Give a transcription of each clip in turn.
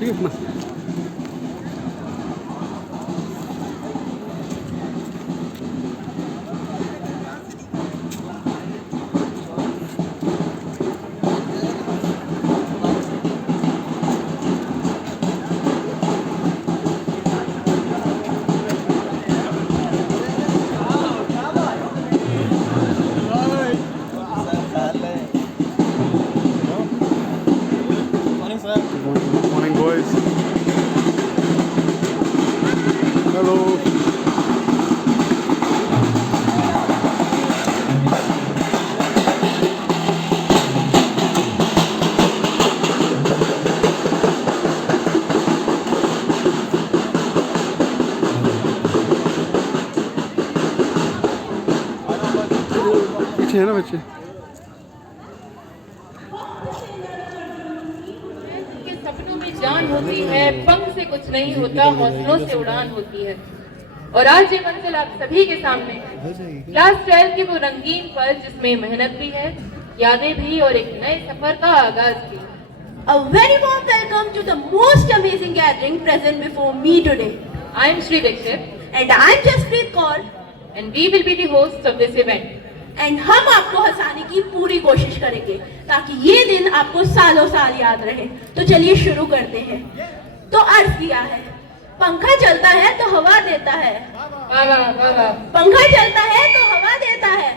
ठीक है ना। Morning, boys. Hello. पीछे है ना बच्चे। सपनों में जान होती है, पंख से कुछ नहीं होता, हौसलों से उड़ान होती है। और आज ये मंजिल आप सभी के सामने है, क्लास 12 की वो रंगीन पल जिसमें मेहनत भी है, यादें भी और एक नए सफर का आगाज भी। A very warm welcome to the most amazing gathering present before me today. I am Shri Dixit And I am Jaspreet Kaur. and we will be the hosts of this event. And हम आपको हंसाने की पूरी कोशिश करेंगे ताकि ये दिन आपको सालों साल याद रहे। तो चलिए शुरू करते हैं। तो अर्ज किया है, पंखा चलता है तो हवा देता है। वाह वाह वाह वाह। पंखा चलता है तो हवा देता है।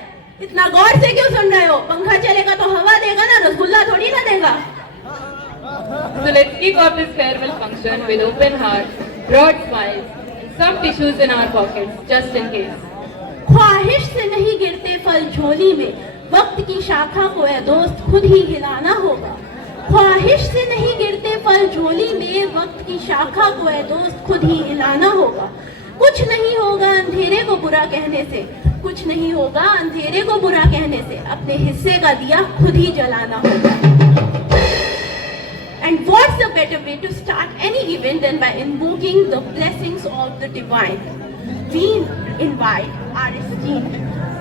इतना गौर से क्यों सुन रहे हो? पंखा चलेगा तो हवा देगा ना, रसगुल्ला थोड़ी ना देगा। So let's kick off this farewell function with open hearts, broad smiles, and some tissues in our pockets, just in case. ख्वाहिश से नहीं गिरते फल झोली में, वक्त की शाखा को ए दोस्त खुद ही हिलाना होगा। ख्वाहिश से नहीं गिरते फल झोली में, वक्त की शाखा को ए दोस्त खुद ही हिलाना होगा। कुछ नहीं होगा अंधेरे को बुरा कहने से, कुछ नहीं होगा अंधेरे को बुरा कहने से, अपने हिस्से का दिया खुद ही जलाना होगा। And what's the better way to start any event than by invoking the blessings of the divine? We invite our esteemed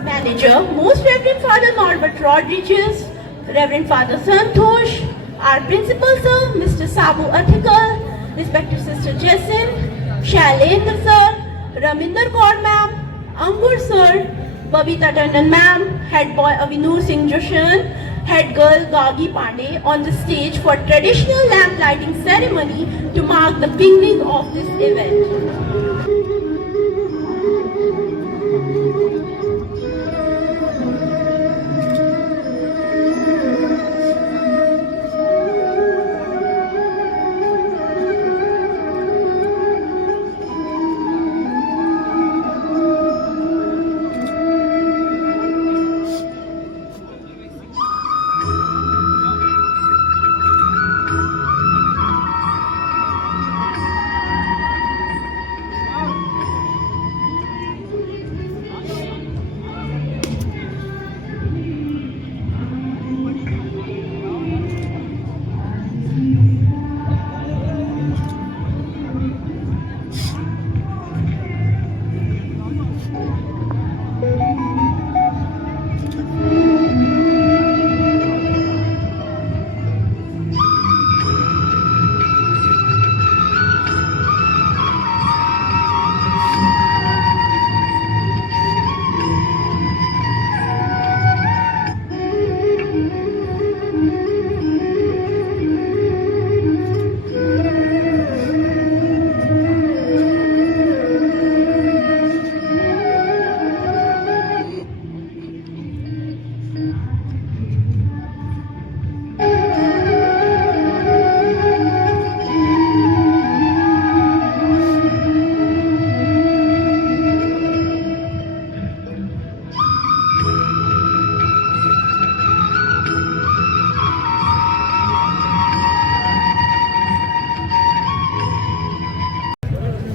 manager, Most Reverend Father Norbert Rodriguez, Reverend Father Santosh, our principal sir, Mr. Sabu Athikal, respected Sister Jessin, Shailendra sir, Raminder Kaur ma'am, Angur sir, Babita Tandon ma'am, head boy Avinur Singh Joshan, head girl Gagi Pandey on the stage for traditional lamp lighting ceremony to mark the beginning of this event.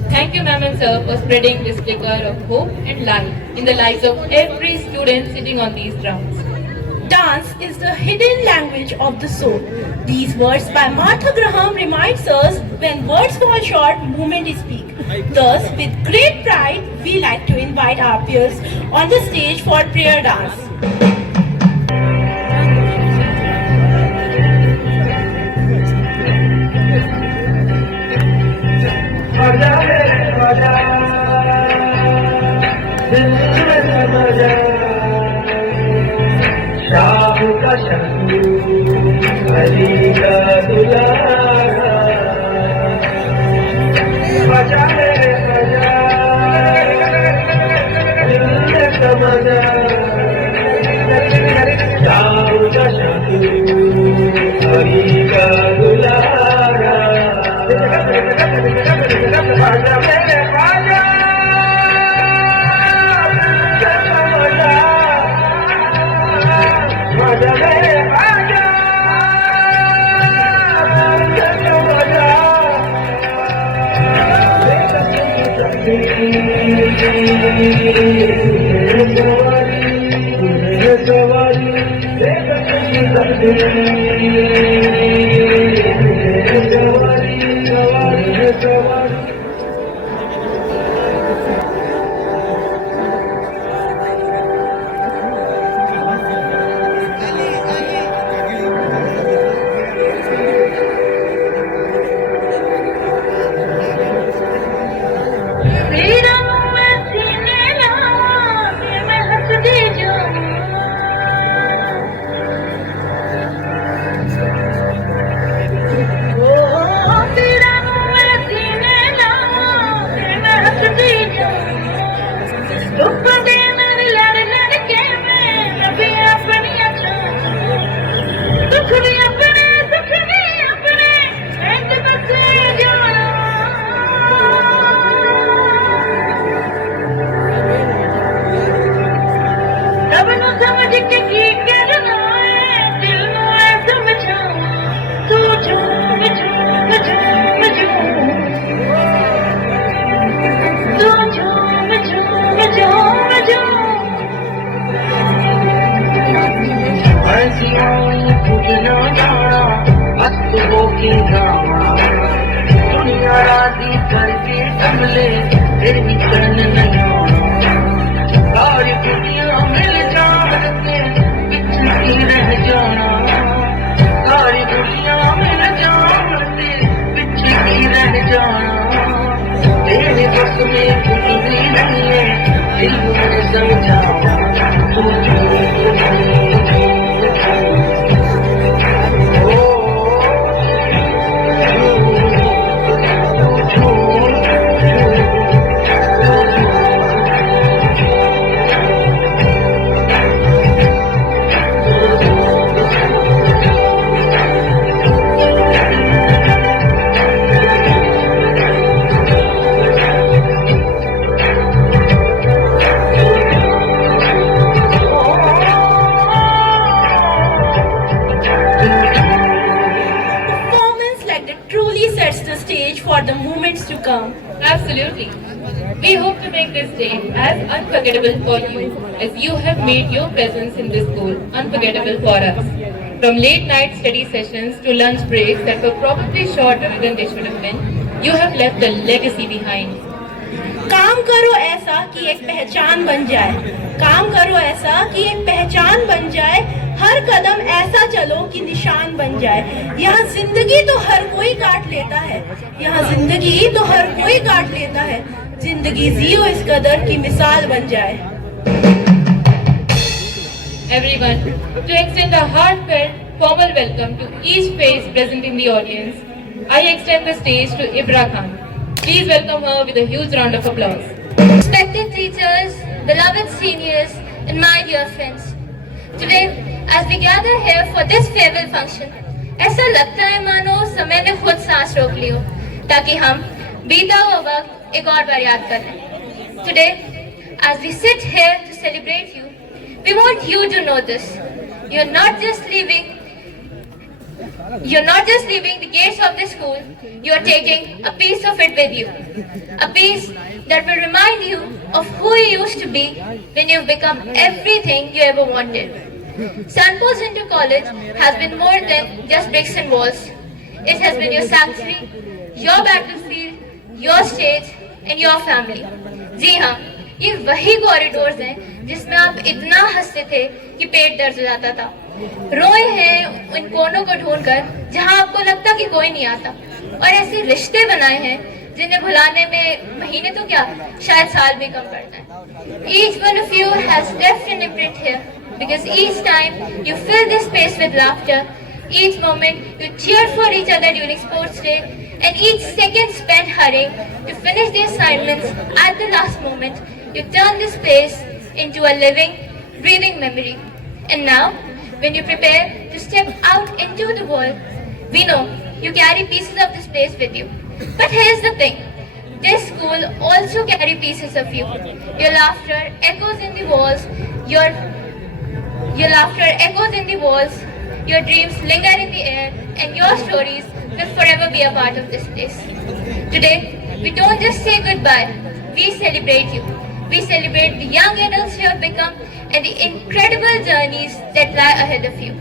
Thank you, ma'am and sir, for spreading this flicker of hope and light in the lives of every student sitting on these grounds. Dance is the hidden language of the soul. These words by Martha Graham reminds us when words fall short, movement is peak. Thus, with great pride, we like to invite our peers on the stage for prayer dance. दुनिया राजी करके कमले फिर भी चरण नहीं सारी दुनिया मिल जाते पिछड़ी रह जाना सारी दुनिया मिल जाते पिछड़ी रह जाना तेरे बस में कुछ भी नहीं है दिल में समझावा for the moments to come. Absolutely. We hope to make this day as unforgettable for you as you have made your presence in this school unforgettable for us. From late night study sessions to lunch breaks that were probably shorter than they should have been, you have left a legacy behind. काम करो ऐसा कि एक पहचान बन जाए, काम करो ऐसा कि एक पहचान बन जाए, हर कदम ऐसा चलो कि निशान बन जाए। यहाँ जिंदगी तो हर कोई काट लेता है, यहाँ जिंदगी तो हर कोई काट लेता है, जिंदगी जियो इस कदर की मिसाल बन जाए। Everyone, to extend a heartfelt, formal welcome to each face present in the audience, I extend the stage to Ibra Khan. Please welcome her with a huge round of applause. Respected teachers, beloved seniors, and my dear friends. Today, as we gather here for this farewell function, ऐसा लगता है मानो समय ने खुद सांस रोक ली हो, ताकि हम बीता हुआ वक्त एक और बार याद कर लें. Today, as we sit here to celebrate you, we want you to know this. You're not just leaving the gates of the school, you are taking a piece of it with you. A piece that will remind you of who you used to be when you've become everything you ever wanted. Sanpo's Inter College has been more than just bricks and walls. It has been your sanctuary, your battlefield, your stage and your family. जी हाँ, ये वही corridors हैं जिसमें आप इतना हंसते थे कि पेट दर्द हो जाता था. रोए हैं उन कोनों को ढूंढकर जहां आपको लगता कि कोई नहीं आता, और ऐसे रिश्ते बनाए हैं जिन्हें भुलाने में महीने तो क्या शायद साल भी कम पड़ता है. Each one of you has left an imprint here because each time you fill this space with laughter, each moment you cheer for each other during sports day, and each second spent hurrying to finish the assignments at the last moment, you turn this place into a living, breathing memory. And now, when you prepare to step out into the world, we know you carry pieces of this place with you. But here's the thing, this school also carry pieces of you. Your laughter echoes in the walls, Your laughter echoes in the walls, your dreams linger in the air, and your stories will forever be a part of this place. Today, we don't just say goodbye, we celebrate you. We celebrate the young adults you have become and the incredible journeys that lie ahead of you.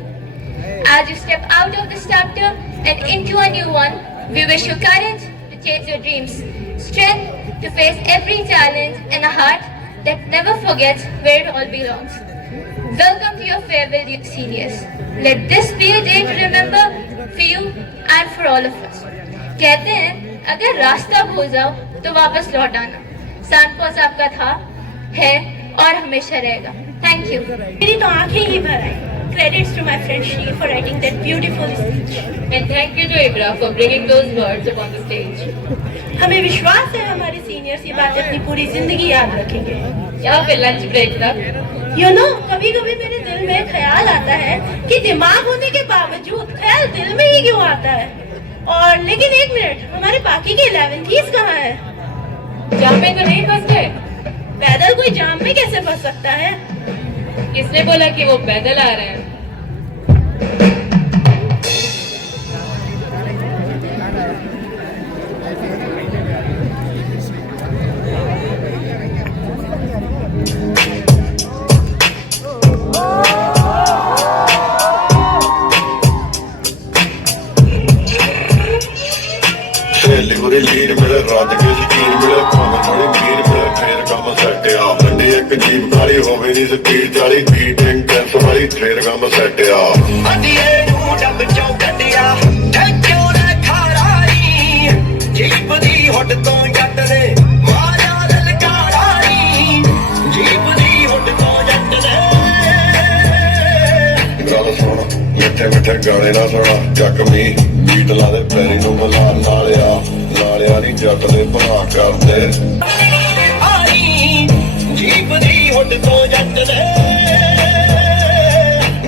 As you step out of this chapter and into a new one, we wish you courage to chase your dreams, strength to face every challenge, and a heart that never forgets where it all belongs. Welcome to your farewell, dear seniors. Let this be a day to remember for you and for all of us. कहते हैं अगर रास्ता भूल जाओ तो वापस लौट आना. सांतपोस आपका था, है और हमेशा रहेगा. Thank you. मेरी तो आंखें ही भर आई. Credits to my friend Shri for writing that beautiful speech. And thank you to Ibra for bringing those words up on the stage. हमें विश्वास है हमारे सीनियर्स ये बातें अपनी पूरी जिंदगी याद रखेंगे. या फिर लंच ब्रेक तक. कभी कभी मेरे दिल में ख्याल आता है कि दिमाग होने के बावजूद ख्याल दिल में ही क्यों आता है. और लेकिन एक मिनट, हमारे बाकी के 11th कहाँ है? जाम में तो नहीं फंस गए? पैदल कोई जाम में कैसे फंस सकता है? किसने बोला कि वो पैदल आ रहे हैं? लिवरी लीड मिले राज के शकीन मिले भावे थोड़ी मीर मिले फिर काम सैट आ गड्डी एक जीप कारी होवे नी स्पीड 40 बीटिंग कैंस वाली फिर काम सैट आ अदिए नू डब चौ गड्डिया ठेक्यों ने खाराई जीप दी हुट तो जट ने मारा ललकाराई जीप दी हुट तो जट ने गल सुन मिठे मिठे गाने ना सुना जख्मी बीट ला दे पैरी नू मिला नालिया नालिया नी जट दे भला करदे जीप दी हुट तो जट ने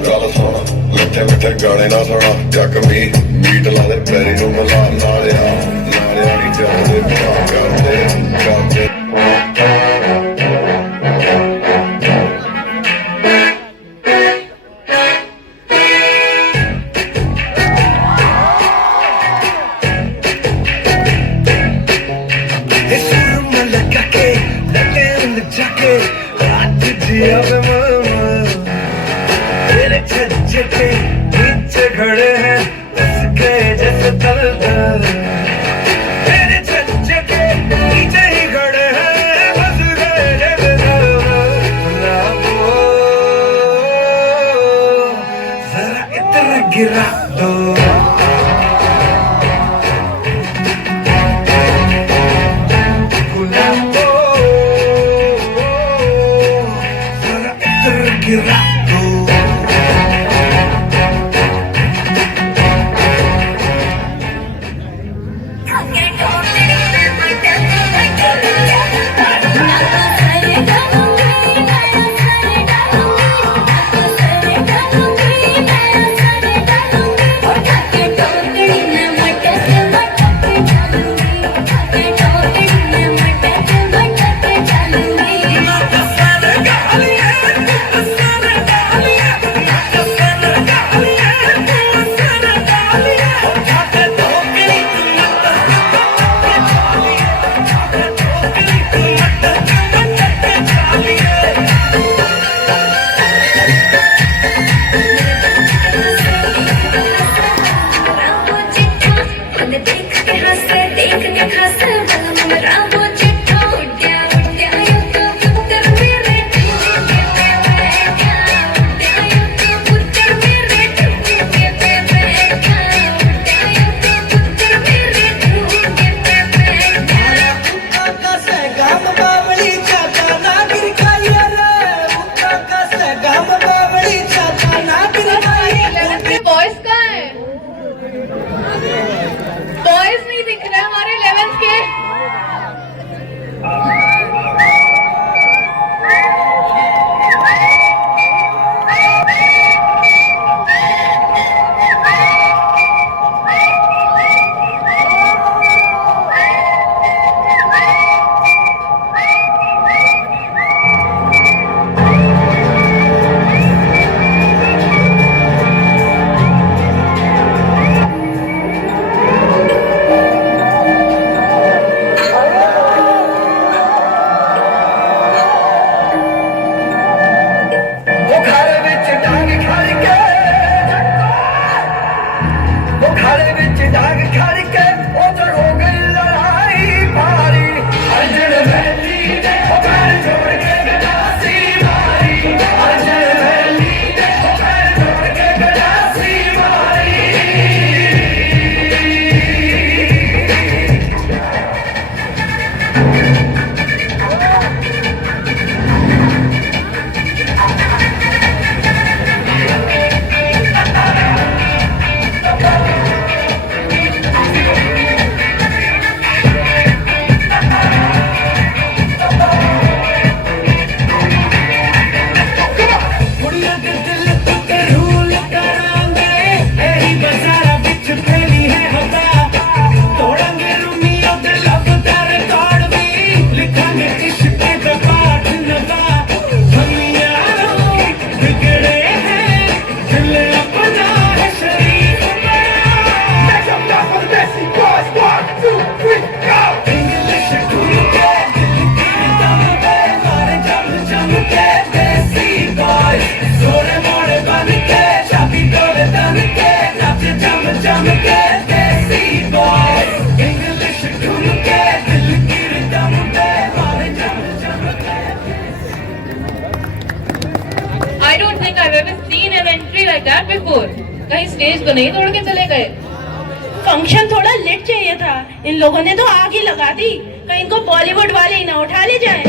गल सुन मिठे मिठे गाने ना सुना जख्मी बीट ला दे पैरी नू मिला नालिया नालिया नी जट दे भला करदे तेरे छज्जे के नीचे खड़े हैं उसके जैसे तलतर तेरे छज्जे के नीचे ही खड़े हैं बस गए जैसे तलतर जरा इतना गिरा दो like that before. कहीं स्टेज को नहीं तोड़ के चले गए? फंक्शन थोड़ा लेट चाहिए था, इन लोगों ने तो आग ही लगा दी, कहीं इनको बॉलीवुड वाले ही ना उठा ले जाएं।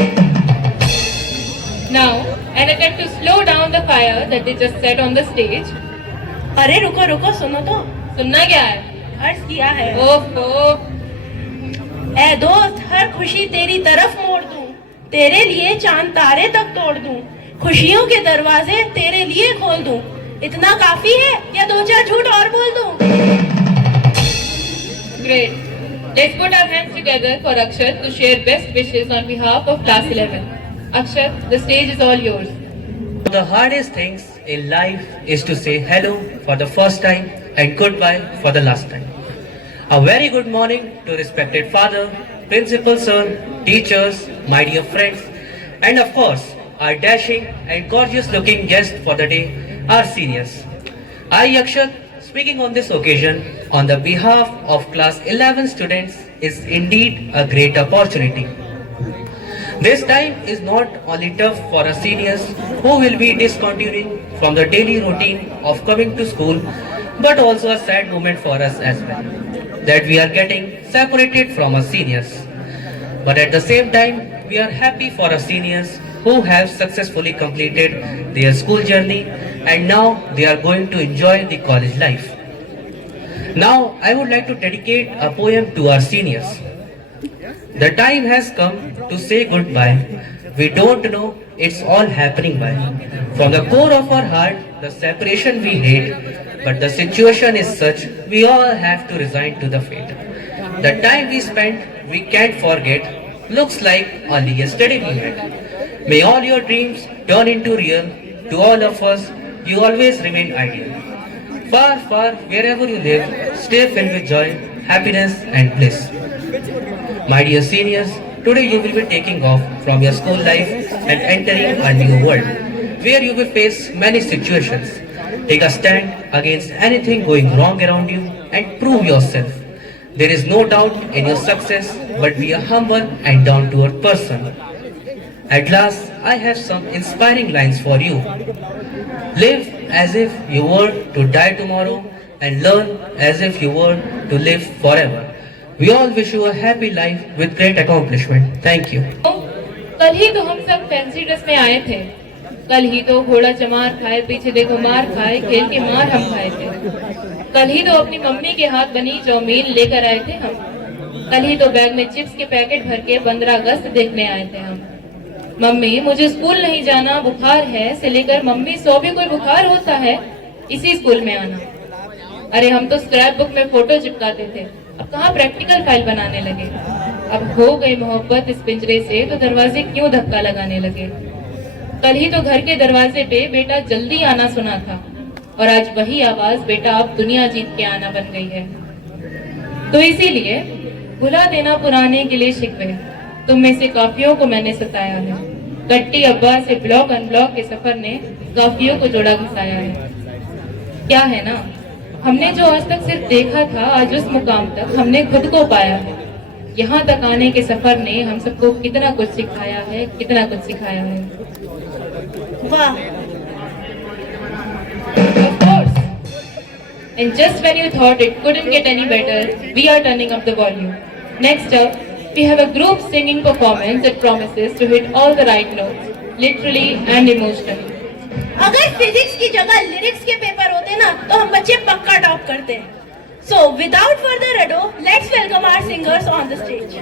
Now, an attempt to slow down the fire that they just set on the stage. अरे रुको रुको, सुनो तो। सुनना क्या है? अर्ज किया है। ओहो, ए दोस्त, हर खुशी तेरी तरफ मोड़ दूं, तेरे लिए चांद तारे तक तोड़ दूं, खुशियों के दरवाजे तेरे लिए खोल दूं, इतना काफी है या दो चार झूठ और बोल दूं? great. Let's put our hands together for Akshat to share best wishes on behalf of class 11. Akshat, the stage is all yours. The hardest things in life is to say hello for the first time and goodbye for the last time. A very good morning to respected father, principal sir, teachers, my dear friends, and of course, our dashing and gorgeous looking guest for the day, our seniors. I, Akshat, speaking on this occasion on the behalf of class 11 students is indeed a great opportunity. This time is not only tough for our seniors who will be discontinuing from the daily routine of coming to school, but also a sad moment for us as well, that we are getting separated from our seniors. But at the same time, we are happy for our seniors who have successfully completed their school journey and now they are going to enjoy the college life. Now, I would like to dedicate a poem to our seniors. The time has come to say goodbye. We don't know it's all happening by. From the core of our heart, the separation we hate, but the situation is such we all have to resign to the fate. The time we spent, we can't forget. Looks like only yesterday we met. May all your dreams turn into real. To all of us, you always remain ideal. Far, far, wherever you live, stay filled with joy, happiness and bliss. My dear seniors, today you will be taking off from your school life and entering a new world, where you will face many situations. Take a stand against anything going wrong around you and prove yourself. There is no doubt in your success, but be a humble and down-to-earth person. At last, I have some inspiring lines for you. Live as if you were to die tomorrow and learn as if you were to live forever. We all wish you a happy life with great accomplishment. Thank you. कल ही तो हम सब fancy dress में आए थे, कल ही तो घोड़ा चमार खाए, पीछे देखो मार खाए, खेल के मार हम खाए थे, कल ही तो अपनी मम्मी के हाथ बनी चौमीन लेकर आए थे हम, कल ही तो बैग में चिप्स के पैकेट भर के 15 अगस्त देखने आए थे हम। मम्मी मुझे स्कूल नहीं जाना, बुखार है, से लेकर मम्मी 100 भी कोई बुखार होता है, इसी स्कूल में आना। अरे हम तो स्क्रैप बुक में फोटो चिपकाते थे, अब कहाँ प्रैक्टिकल फाइल बनाने लगे। अब हो गई मोहब्बत इस पिंजरे से तो दरवाजे क्यों धक्का लगाने लगे। कल ही तो घर के दरवाजे पे बेटा जल्दी आना सुना था, और आज वही आवाज बेटा अब दुनिया जीत के आना बन गई है। तो इसीलिए भुला देना पुराने गिले शिकवे, तुम में से काफियों को मैंने सताया है। कट्टी अब्बा से ब्लॉक अनब्लॉक के सफर ने काफियों को जोड़ा घुसाया है। क्या है ना, हमने जो आज तक सिर्फ देखा था, आज उस मुकाम तक हमने खुद को पाया है। यहाँ तक आने के सफर ने हम सबको कितना कुछ सिखाया है, कितना कुछ सिखाया है। वाह। Of course. And just when you thought it couldn't get any better, we are turning up the volume. Next up, we have a group singing performance that promises to hit all the right notes, literally and emotionally. अगर physics की जगह lyrics के paper होते ना तो हम बच्चे पक्का टॉप करते। So without further ado, let's welcome our singers on the stage.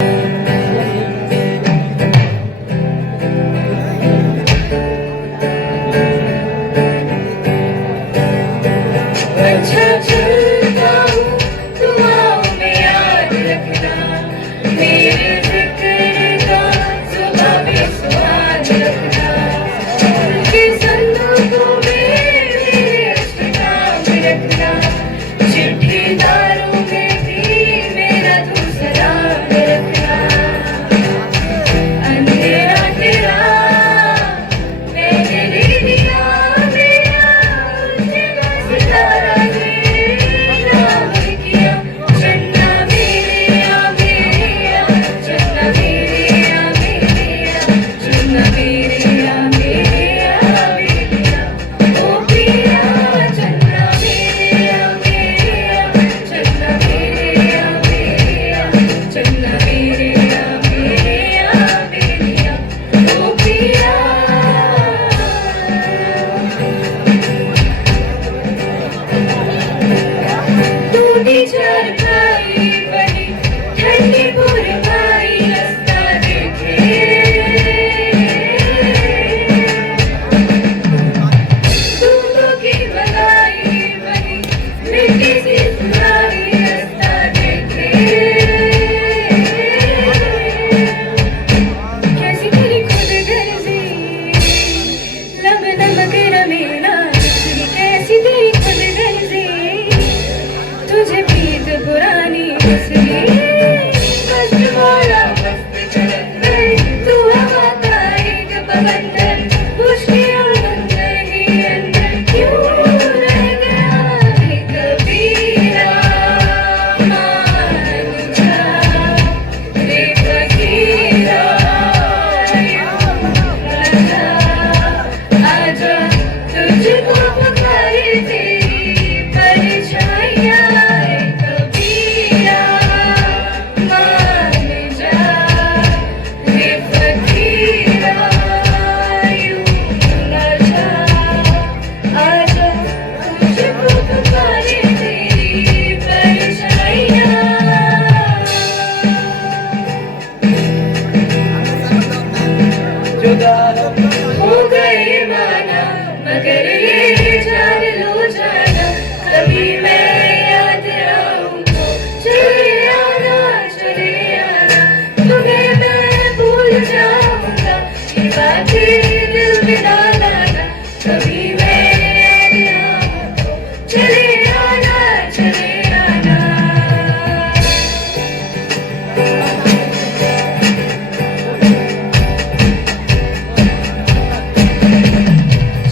चले आना चले आना।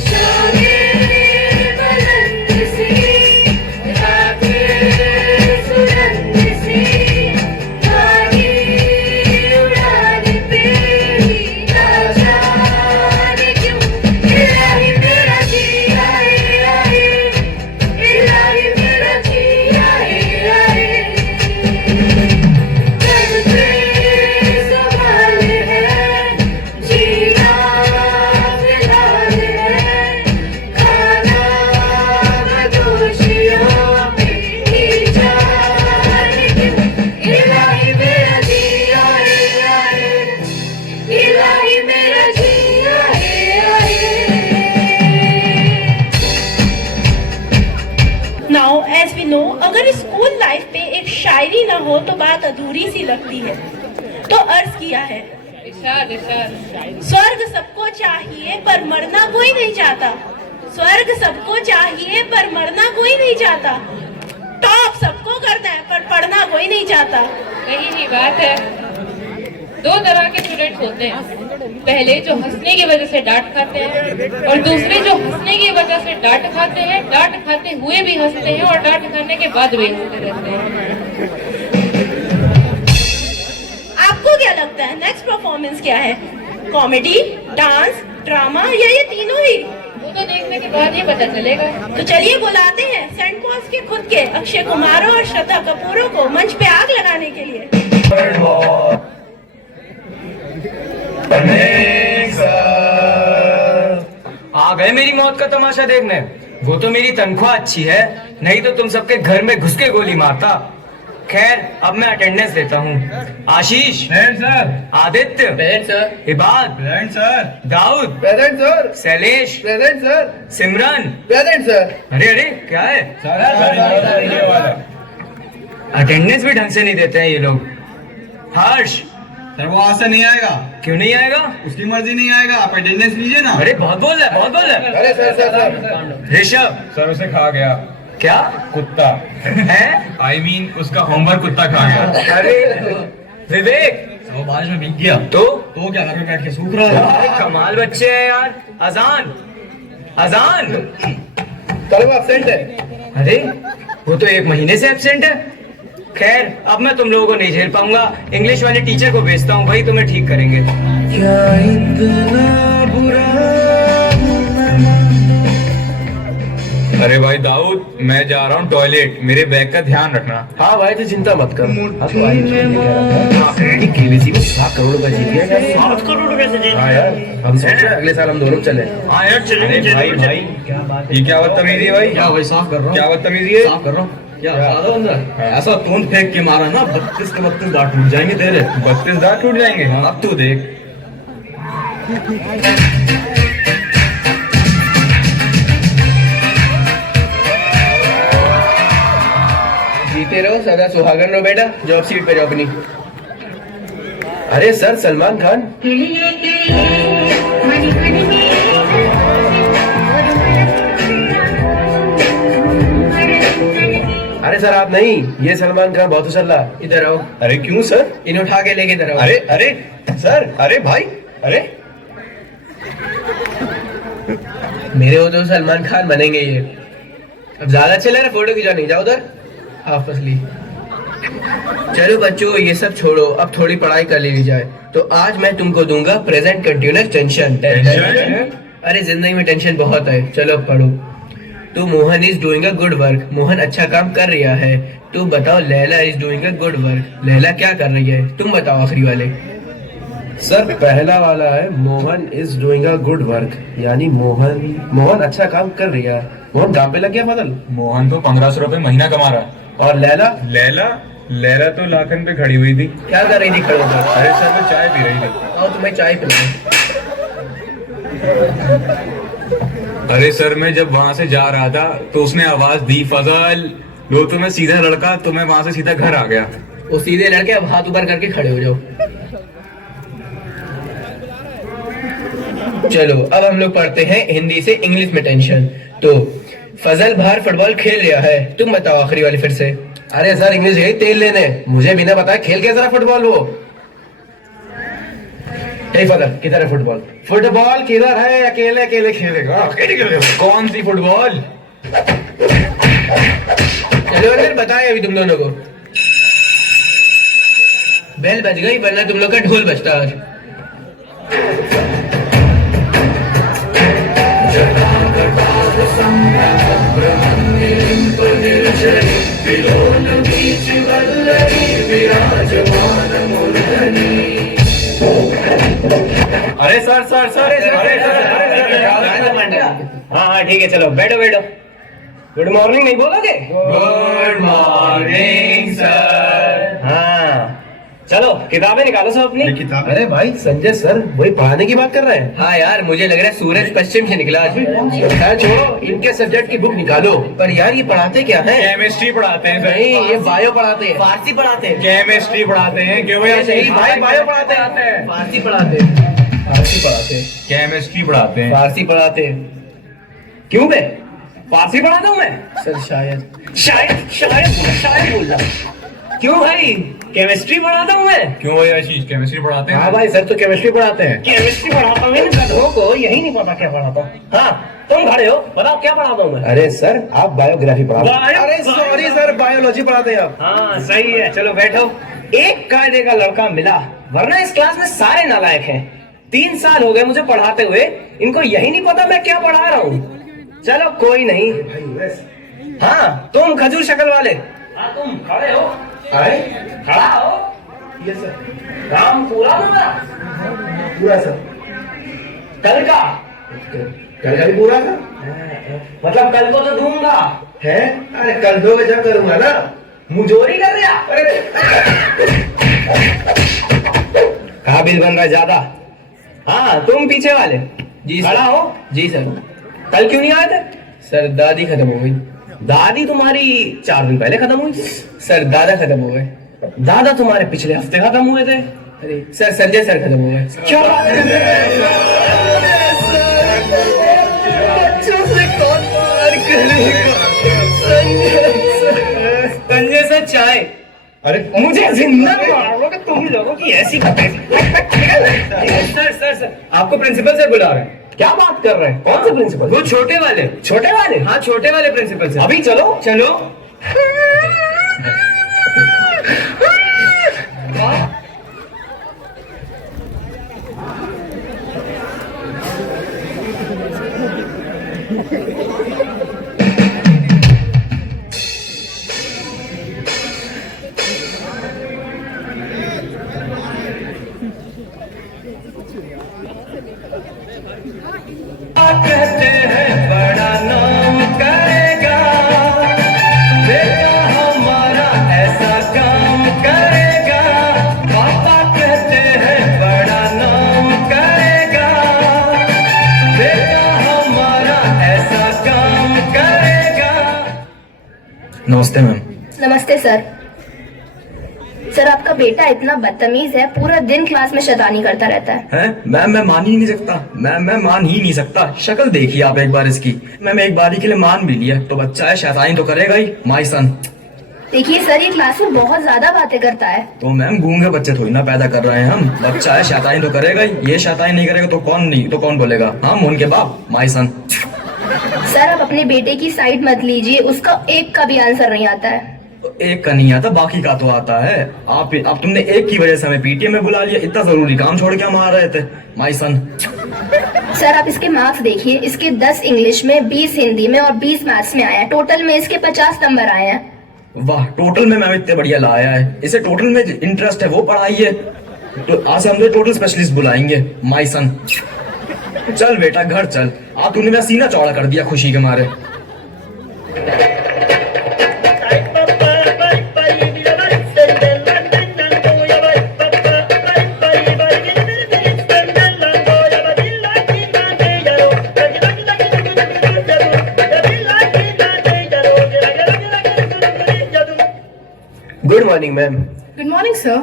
शाने बुलंद से रातें सुरंग से गाड़ी उड़ान पे ना जाने क्यों इलाही मेरा जी आए आए, इलाही मेरा जी आए आए। तन पे सवाल है जीना फिलहाल है, खाना बदोशियों पे ही जाने क्यों इलाही मेरा जी आए आए, इलाही मेरा जी आए आए। Now, as we know, अगर स्कूल लाइफ पे एक शायरी ना हो तो बात अधूरी सी लगती है। तो अर्ज किया है, इरशाद इरशाद। स्वर्ग सबको चाहिए पर मरना कोई नहीं चाहता, स्वर्ग सबको चाहिए पर मरना कोई नहीं चाहता, टॉप सबको करना है पर पढ़ना कोई नहीं चाहता। यही ही बात है। दो तरह के स्टूडेंट होते हैं, पहले जो हंसने की वजह से डांट खाते हैं और दूसरे जो हंसने की वजह से डांट खाते हैं, डांट खाते हुए भी हंसते हैं और डांट खाने के बाद भी हंसते रहते हैं। आपको क्या लगता है नेक्स्ट परफॉर्मेंस क्या है? कॉमेडी, डांस, ड्रामा या ये तीनों ही? वो तो देखने के बाद ही पता चलेगा। तो चलिए बुलाते हैं सेंट पॉल्स के खुद के अक्षय कुमारों और श्रद्धा कपूरों को मंच पे आग लगाने के लिए। आ गए मेरी मौत का तमाशा देखने। वो तो मेरी तनख्वाह अच्छी है, नहीं तो तुम सबके घर में घुस के गोली मारता। खैर अब मैं अटेंडेंस देता हूँ। Ashish present sir. Aditya present sir. Ibad present sir. Daud present sir. Shailesh present sir. Simran. Present sir. अरे अरे क्या है, अटेंडेंस भी ढंग से नहीं देते हैं ये लोग। हर्ष सर वो आज से नहीं आएगा। क्यों नहीं आएगा? उसकी मर्जी नहीं आएगा, आप अटेंडेंस लीजिए ना। अरे बहुत बोल रहा है, बहुत बोल रहा है। अरे sir sir sir. Rishabh sir उसे खा गया क्या कुत्ता। है? I mean उसका होमवर्क कुत्ता खा गया। अरे विवेक वो बारिश में भीग गया तो क्या घर में बैठ के सूख रहा है। अरे कमाल बच्चे हैं यार। अजान अजान कल वो एब्सेंट है। अरे वो तो 1 महीने से एब्सेंट है। खैर अब मैं तुम लोगों को नहीं झेल पाऊंगा, इंग्लिश वाले टीचर को भेजता हूँ, वही तुम्हें ठीक करेंगे। क्या इतना बुरा अरे भाई दाऊद, मैं जा रहा हूँ टॉयलेट, मेरे बैग का ध्यान रखना। हाँ भाई तो चिंता मत कर। करोड़ रुपए जीत गया। 7 करोड़ कैसे जीत? हाँ यार, हम सोच रहे हैं अगले साल हम दोनों चले। हाँ यार चलेंगे। भाई भाई ये क्या बदतमीजी है भाई? क्या भाई साफ कर रहा हूँ, क्या बदतमीजी है? साफ कर रहा हूँ। क्या ऐसा तून फेंक के मारा ना 32 के 32 दांत टूट जाएंगे तेरे। 32 दांत टूट जाएंगे। अब तू देख। जीते रहो, सदा सुहागन रहो बेटा। जॉब सीट पे जाओ अपनी। अरे सर सलमान खान। अरे सर आप नहीं, ये सलमान खान बहुत उछल रहा। इधर आओ। अरे क्यों सर? इन्हें उठा के लेके इधर आओ। अरे अरे सर, अरे भाई, अरे मेरे हो तो सलमान खान बनेंगे ये। अब ज्यादा चल रहा है फोटो खिंचाने, जाओ उधर हाफ असली। चलो बच्चों ये सब छोड़ो, अब थोड़ी पढ़ाई कर ली जाए। तो आज मैं तुमको दूंगा प्रेजेंट कंटिन्यूअस टेंशन। अरे जिंदगी में टेंशन बहुत है, चलो अब पढ़ो। तो Mohan is doing a good work, Mohan अच्छा काम कर रहा है। तो बताओ Laila is doing a good work, Laila क्या कर रही है? तुम बताओ आखिरी वाले। सर पहला वाला है Mohan is doing a good work, यानी मोहन अच्छा काम कर रही है। मोहन काम पे लग गया बदल। मोहन तो 1500 रुपए महीना कमा रहा है। और लैला लैला तो लाखन पे खड़ी हुई थी। क्या कर रही थी खड़े होकर? अरे सर वो चाय पी रही थी। आओ तुम्हें चाय पिलाऊं। अरे सर मैं जब वहाँ से जा रहा था तो उसने आवाज दी फजल लो, तो मैं सीधा लड़का, तो मैं वहाँ से सीधा घर आ गया। वो सीधे लड़के अब हाथ ऊपर करके खड़े हो जाओ। चलो अब हम लोग पढ़ते हैं हिंदी से इंग्लिश में टेंशन। तो फजल बाहर फुटबॉल खेल रहा है, तुम बताओ आखिरी वाली फिर से। अरे सर इंग्लिश यही तेल लेने, मुझे बिना बताए खेल कैसा रहा फुटबॉल वो। हे फजल किधर है फुटबॉल? फुटबॉल किधर है? अकेले अकेले खेलेगा, अकेले खेलेगा। कौन सी फुटबॉल? चलो अंदर बताए अभी तुम दोनों को। बेल बज गई वरना तुम लोग का ढोल बजता आज। अरे सर सर सर हाँ ठीक है, चलो बैठो बैठो। गुड मॉर्निंग नहीं बोलोगे? Good morning sir. हाँ चलो किताबें निकालो सब अपनी। किताब? अरे भाई संजय सर वही पढ़ाने की बात कर रहे हैं। हाँ यार मुझे लग रहा है सूरज पश्चिम से निकला आज। खैर छोड़ो, इनके सब्जेक्ट की बुक निकालो। पर यार ये पढ़ाते क्या है? केमिस्ट्री पढ़ाते हैं सर। नहीं ये बायो पढ़ाते हैं, फारसी पढ़ाते हैं। केमिस्ट्री पढ़ाते हैं क्यों भैया? नहीं भाई बायो पढ़ाते हैं, फारसी पढ़ाते हैं, फारसी पढ़ाते हैं, केमिस्ट्री पढ़ाते हैं। फारसी पढ़ाते हैं। क्यों बे? फारसी पढ़ाता हूँ मैं? सर शायद शायद बोल रहा। क्यों भाई? केमिस्ट्री पढ़ाता हूँ मैं। क्यों भैया आशीष केमिस्ट्री पढ़ाते हैं? हाँ भाई सर तो केमिस्ट्री पढ़ाते हैं। केमिस्ट्री पढ़ाता हूँ इन गधों को, यही नहीं पता क्या पढ़ाता हूँ। हाँ तुम खड़े हो, बताओ क्या पढ़ाता हूँ मैं? अरे सर आप बायोग्राफी पढ़ाते हैं। बायो- अरे सॉरी सर बायोलॉजी पढ़ाते हैं आप। हाँ सही है, चलो बैठो। एक कायदे का लड़का मिला, वरना इस क्लास में सारे नालायक हैं। 3 साल हो गए मुझे पढ़ाते हुए, इनको यही नहीं पता मैं क्या पढ़ा रहा हूँ। चलो कोई नहीं। हाँ तुम खजूर शक्ल वाले, हाँ तुम खड़े हो, आए? खड़ा हो। Yes sir. काम पूरा होगा? पूरा सर। कल का कल का भी पूरा था मतलब कल को तो दूंगा है? अरे कल 2 बजे करूंगा ना। मुझोरी कर रहा। अरे कहा बिल बन रहा है ज्यादा? हाँ तुम पीछे वाले जी सर। खड़ा हो। जी सर। कल क्यों नहीं आए थे? सर दादी खत्म हो गई। दादी तुम्हारी 4 दिन पहले खत्म हुई। सर दादा खत्म हो गए। दादा तुम्हारे पिछले हफ्ते खत्म हुए थे। अरे सर संजय सर खत्म हो गए। क्या बात कर रहे बच्चों से कौन प्यार करेगा? संजय सर चाय। अरे मुझे जिंदा मारोगे तुम लोगों की ऐसी सर सर सर आपको प्रिंसिपल सर बुला रहे हैं। क्या बात कर रहे हैं? कौन से प्रिंसिपल? वो छोटे वाले। छोटे वाले? हाँ छोटे वाले प्रिंसिपल सर। अभी चलो चलो। कहते हैं बड़ा नाम करेगा, बेटा हमारा ऐसा काम करेगा। पापा कहते हैं बड़ा नाम करेगा, बेटा हमारा ऐसा काम करेगा। नमस्ते मैम। नमस्ते सर। सर आपका बेटा इतना बदतमीज है, पूरा दिन क्लास में शैतानी करता रहता है। हैं? मैम मैं मान ही नहीं सकता। मैं मान ही नहीं सकता। शक्ल देखिए आप एक बार इसकी। मैम एक बारी के लिए मान भी लिया तो बच्चा है, शैतानी तो करेगा ही। My son. देखिए सर ये क्लास में बहुत ज्यादा बातें करता है। तो मैम गूंगे बच्चे थोड़ी ना पैदा कर रहे हैं हम। बच्चा है, शैतानी तो करेगा ही। ये शैतानी नहीं करेगा तो कौन नहीं, तो कौन बोलेगा? हम उनके बाप। My son. सर आप अपने बेटे की साइड मत लीजिए, उसका एक का भी आंसर नहीं आता है। तो एक का नहीं आता, बाकी का तो आता है। आप तुमने एक की वजह से हमें पीटीएम में बुला लिया। इतना जरूरी काम छोड़ के हम आ रहे थे। My son. सर आप इसके मार्क्स देखिए, इसके 10 इंग्लिश में, 20 हिंदी में और 20 मैथ्स में आया है। टोटल में इसके 50 नंबर आए हैं। वाह, टोटल में मैम इतने बढ़िया लाया है। इसे टोटल में इंटरेस्ट है वो पढ़ाइए। तो आज से हम तो टोटल स्पेशलिस्ट बुलाएंगे। My son. चल बेटा घर चल। आप तूने मेरा सीना चौड़ा कर दिया खुशी के मारे। Good morning ma'am. Good morning, sir.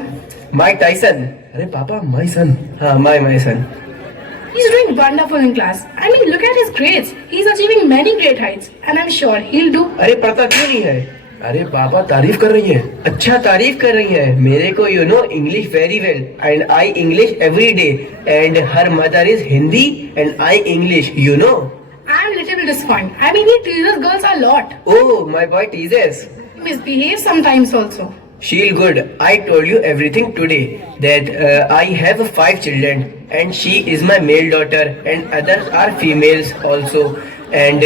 Mike Tyson. अरे पापा माय सन। हाँ माई सन। He's doing wonderful in class. I mean, look at his grades. He's achieving many great heights, and I'm sure he'll do. अरे पता क्यों नहीं है? अरे पापा तारीफ कर रही हैं। अच्छा तारीफ कर रही हैं। मेरे को you know English very well and I English every day and her mother is Hindi and I English you know. I'm a little bit disappointed. I mean, he teases girls a lot. Oh, my boy teases. He misbehaves sometimes also. She'll good. I told you everything today that I have 5 children and she is my male daughter and others are females also. And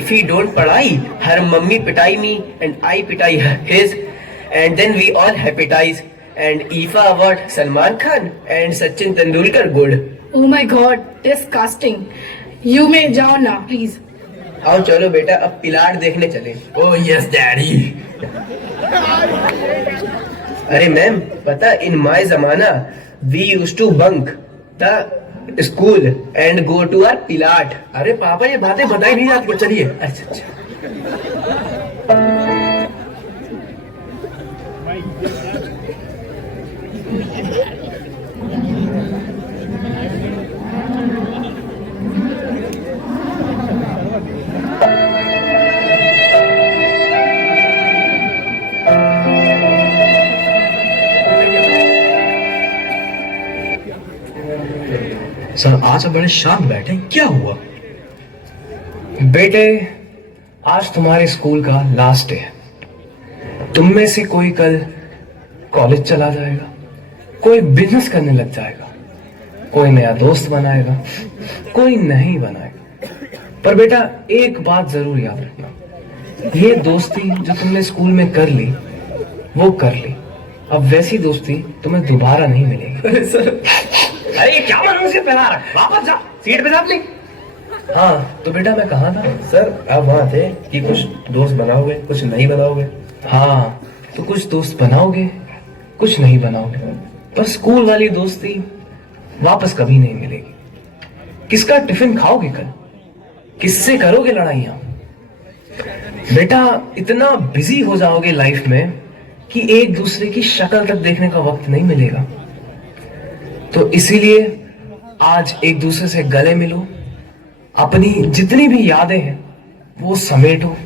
if he don't padai, her mummy pitai me and I pitai his, and then we all hepatize. And IFA award Salman Khan and Sachin Tendulkar good. Oh my God, disgusting. You may जाओ ना, please. आओ चलो बेटा अब पिलाड़ देखने चले। Oh yes, daddy. अरे ma'am पता इन माय जमाना we used to bunk the school and go to our पिलाट। अरे पापा ये बातें बताई नहीं जाती, चलिए। अच्छा अच्छा। सर आज आप बड़े शांत बैठे, क्या हुआ? बेटे आज तुम्हारे स्कूल का लास्ट डे है। तुम में से कोई कल कॉलेज चला जाएगा, कोई बिजनेस करने लग जाएगा, कोई नया दोस्त बनाएगा, कोई नहीं बनाएगा। पर बेटा एक बात जरूर याद रखना, ये दोस्ती जो तुमने स्कूल में कर ली वो कर ली, अब वैसी दोस्ती तुम्हें दोबारा नहीं मिलेगी। सर अरे ये क्या मनुष्य पहला रहा है? वापस जा, सीट पे बैठ ले। हाँ तो बेटा मैं कहा था? सर आप वहाँ थे कि कुछ दोस्त बनाओगे कुछ नहीं बनाओगे। हाँ तो कुछ दोस्त बनाओगे कुछ नहीं बनाओगे, पर स्कूल वाली दोस्ती वापस कभी नहीं मिलेगी। किसका टिफिन खाओगे कल, किससे करोगे लड़ाइयां? बेटा इतना बिजी हो जाओगे लाइफ में कि एक दूसरे की शक्ल तक देखने का वक्त नहीं मिलेगा। तो इसीलिए आज एक दूसरे से गले मिलो, अपनी जितनी भी यादें हैं वो समेटो,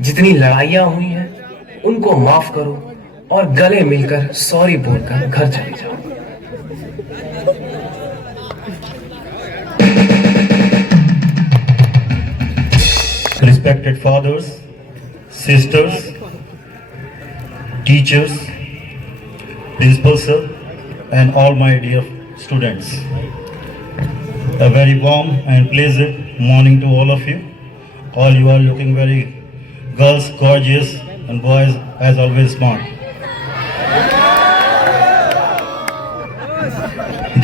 जितनी लड़ाइयां हुई हैं उनको माफ करो और गले मिलकर सॉरी बोलकर घर चले जाओ। Respected fathers, sisters, teachers, principal sir, and all my dear students. A very warm and pleasant morning to all of you. All you are looking very girls gorgeous and boys as always smart.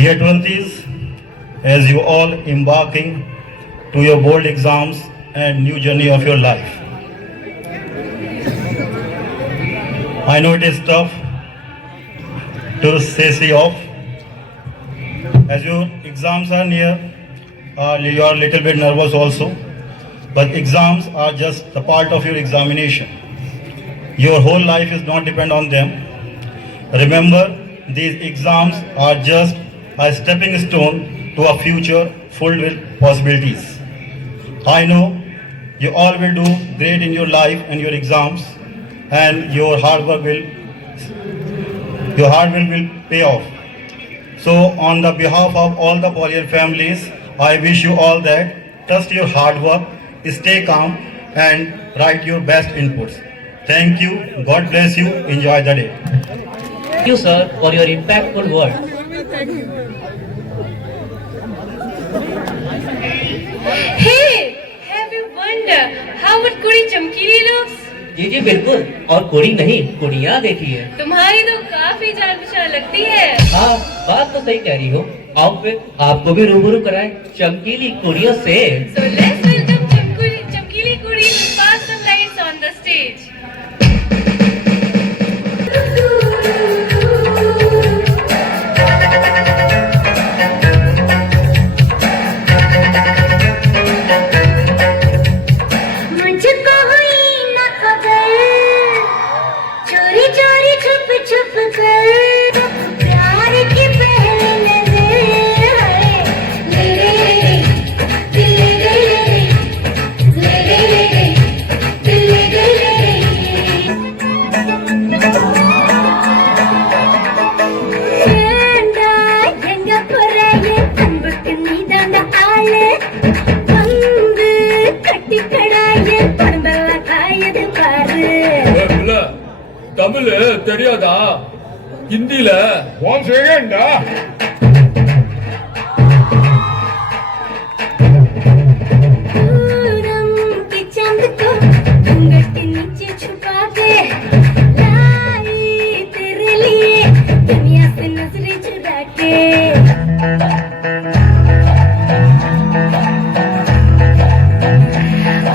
Dear 20s, as you all embarking to your board exams and new journey of your life. I know it is tough to say off. As your exams are near, you are a little bit nervous also. But exams are just the part of your examination. Your whole life is not depend on them. Remember, these exams are just a stepping stone to a future full with possibilities. I know you all will do great in your life and your exams, and your hard work will pay off. So on the behalf of all the Polyan families, I wish you all that trust your hard work, stay calm and write your best inputs. Thank you. God bless you. Enjoy the day. Thank you, sir, for your impactful words. Hey, have you wondered how would Kudi Chamkili looks? जी जी बिल्कुल, और कुड़ी नहीं कुड़ियाँ देखी है। तुम्हारी तो काफी जान पहचान लगती है। हाँ बात तो सही कह रही हो। आओ फिर आपको भी रूबरू कराएं चमकीली कुड़ियों से। So let's welcome Chamkili Kudi to pass some lights on the stage. मुझको हुई न खबर, चोरी चोरी छुप छुप कर, प्यार की पहली नजर है मेरे தமிழ் தெரியாதா? ஹிந்தில ஒன் செகண்டா. चांद को घूंघट के नीचे छुपा दे, लाई तेरे लिए दुनिया से नजरें चुरा के।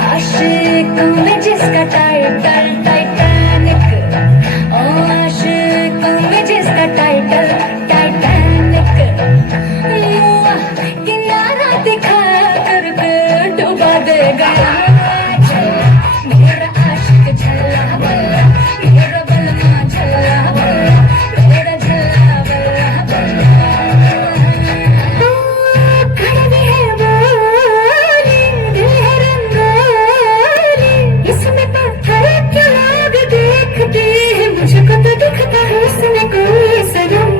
आशिकों में जिसका टाइटल टाइटैनिक, ओ आशिकों में जिसका टाइटल टाइटैनिक, किनारा दिखा कर डुबा देगा। मेरा आशिक झल्ला बल्ला, मेरा बलमा झल्ला बल्ला, मेरा झल्ला बल्ला बल्ला। कड़वी है बोली, दिल है रंगोली, इसमें पत्थर के लोग देखते हैं, मुझको तो दिखता है उसने कोई सनम।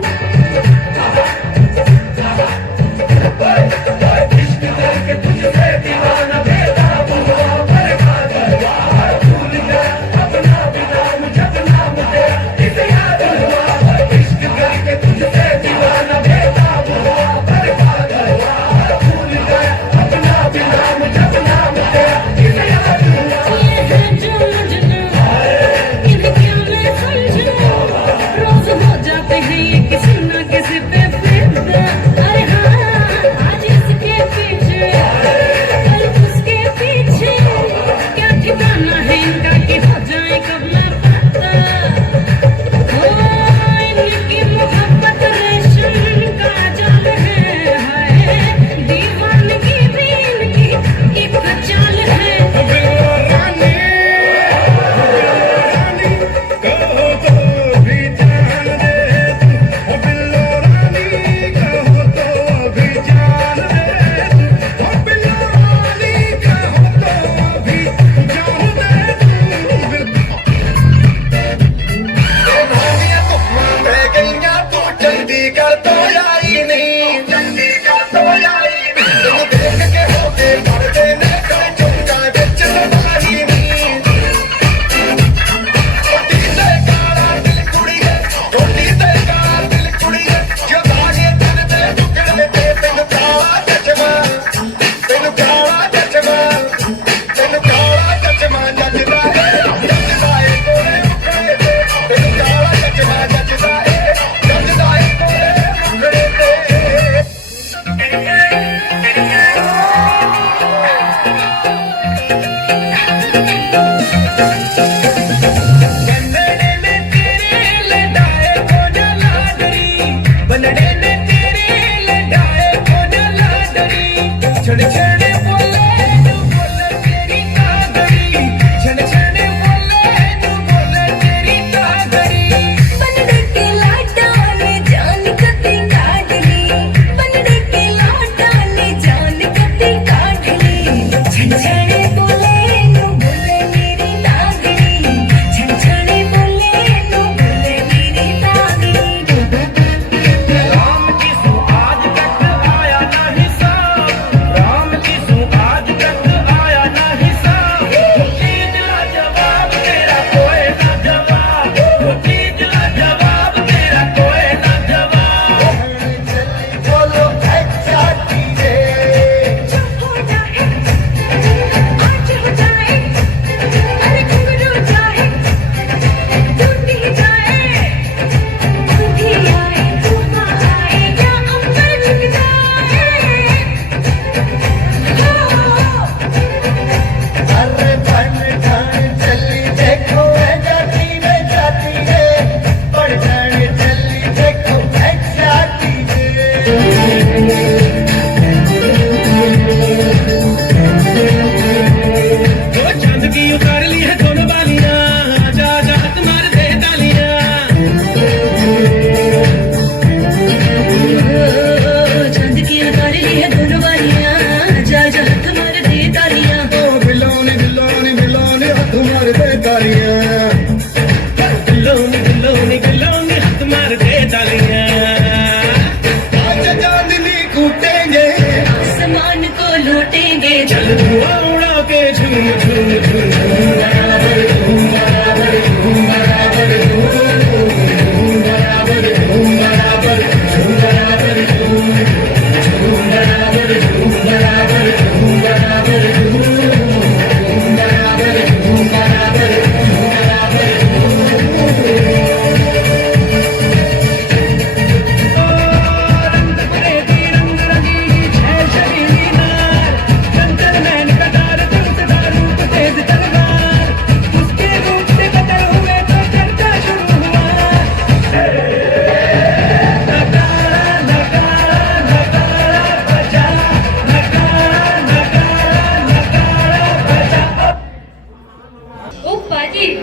झूम झूम झूम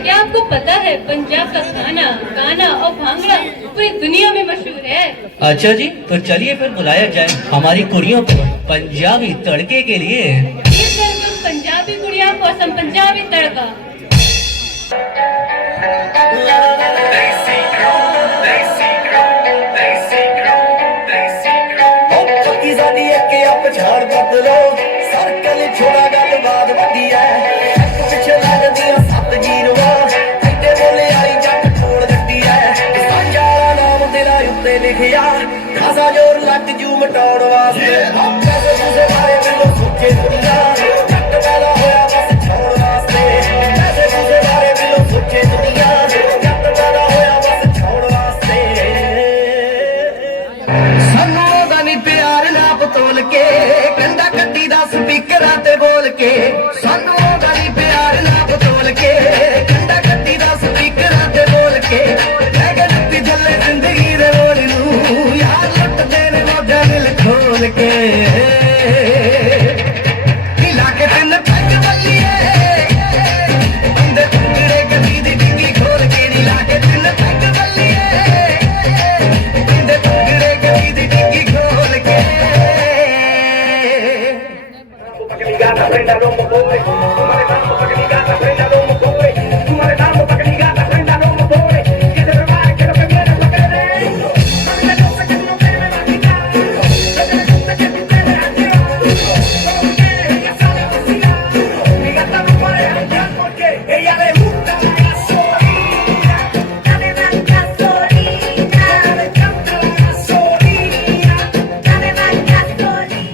क्या आपको पता है पंजाब का खाना, गाना और भांगड़ा पूरी दुनिया में मशहूर है। अच्छा जी, तो चलिए फिर बुलाया जाए हमारी कुड़ियों को पंजाबी तड़के के लिए। पंजाबी कुड़िया और सम पंजाबी तड़का। झाड़ बदलो सर्कल छोड़ा गलबात वड्डी है पिछे लगदियां सत जीरवा ऐडे बोले आई जट छोड़ गड्डी है सांझा नाम तेरा उत्ते लिखिया खासा जोर लग जू मटाउण वास्ते पैसे पूसे मारे मैनू सोचे दुनिया जट पैदा होया बस छाउण वास्ते पैसे पूसे मारे मैनू सोचे दुनिया जट पैदा होया बस छाउण वास्ते सानू ओदा नी प्यार नाप तोल के कंधा कट्टी दा स्पीकरां ते बोल के सानू ओदा नी प्यार नाप तोल के कंधा कट्टी दा स्पीकरां ते बोल के मैं गलती झल्ले जिंदगी दे रोल नू यार लुटदे ने मौजा दिल खोल के हिला के तिन पैग बल्लिए बंदे टुकड़े गली दी डिग्गी खोल के हिला के तिन पैग बल्लिए बंदे टुकड़े गली दी डिग्गी खोल के gata, prenda l'uomo motore, tu me le damo perché mi gata, prenda l'uomo motore, tu me le damo perché mi gata, prenda l'uomo motore, chiede per mare che lo che viene lo che vede, fammi le cose che tu non devi mancare, vedi le cose che tu devi anche solo che ella sabe cocinar, mi gata no puede hallar porque ella le gusta la gasolina, dame más gasolina, me encanta la gasolina, dame más gasolina.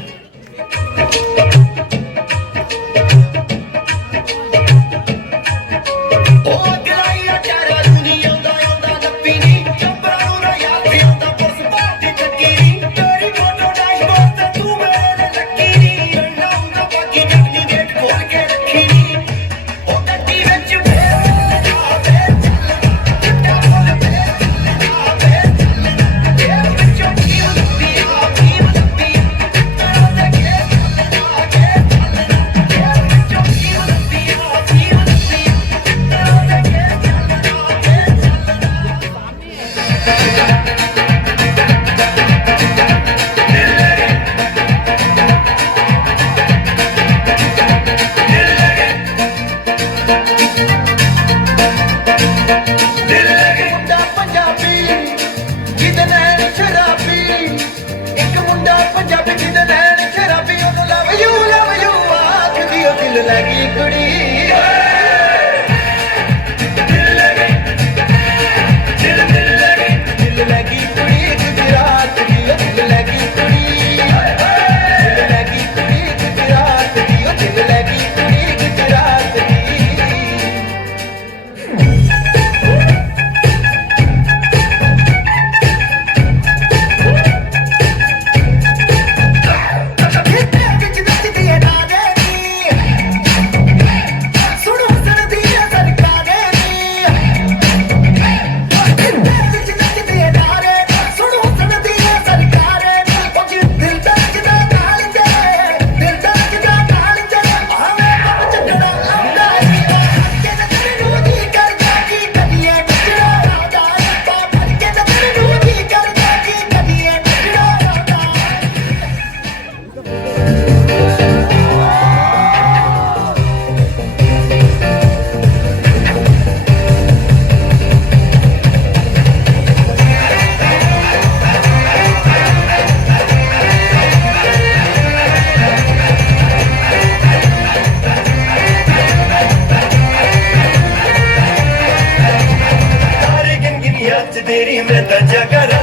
तेरी मैं तजा करा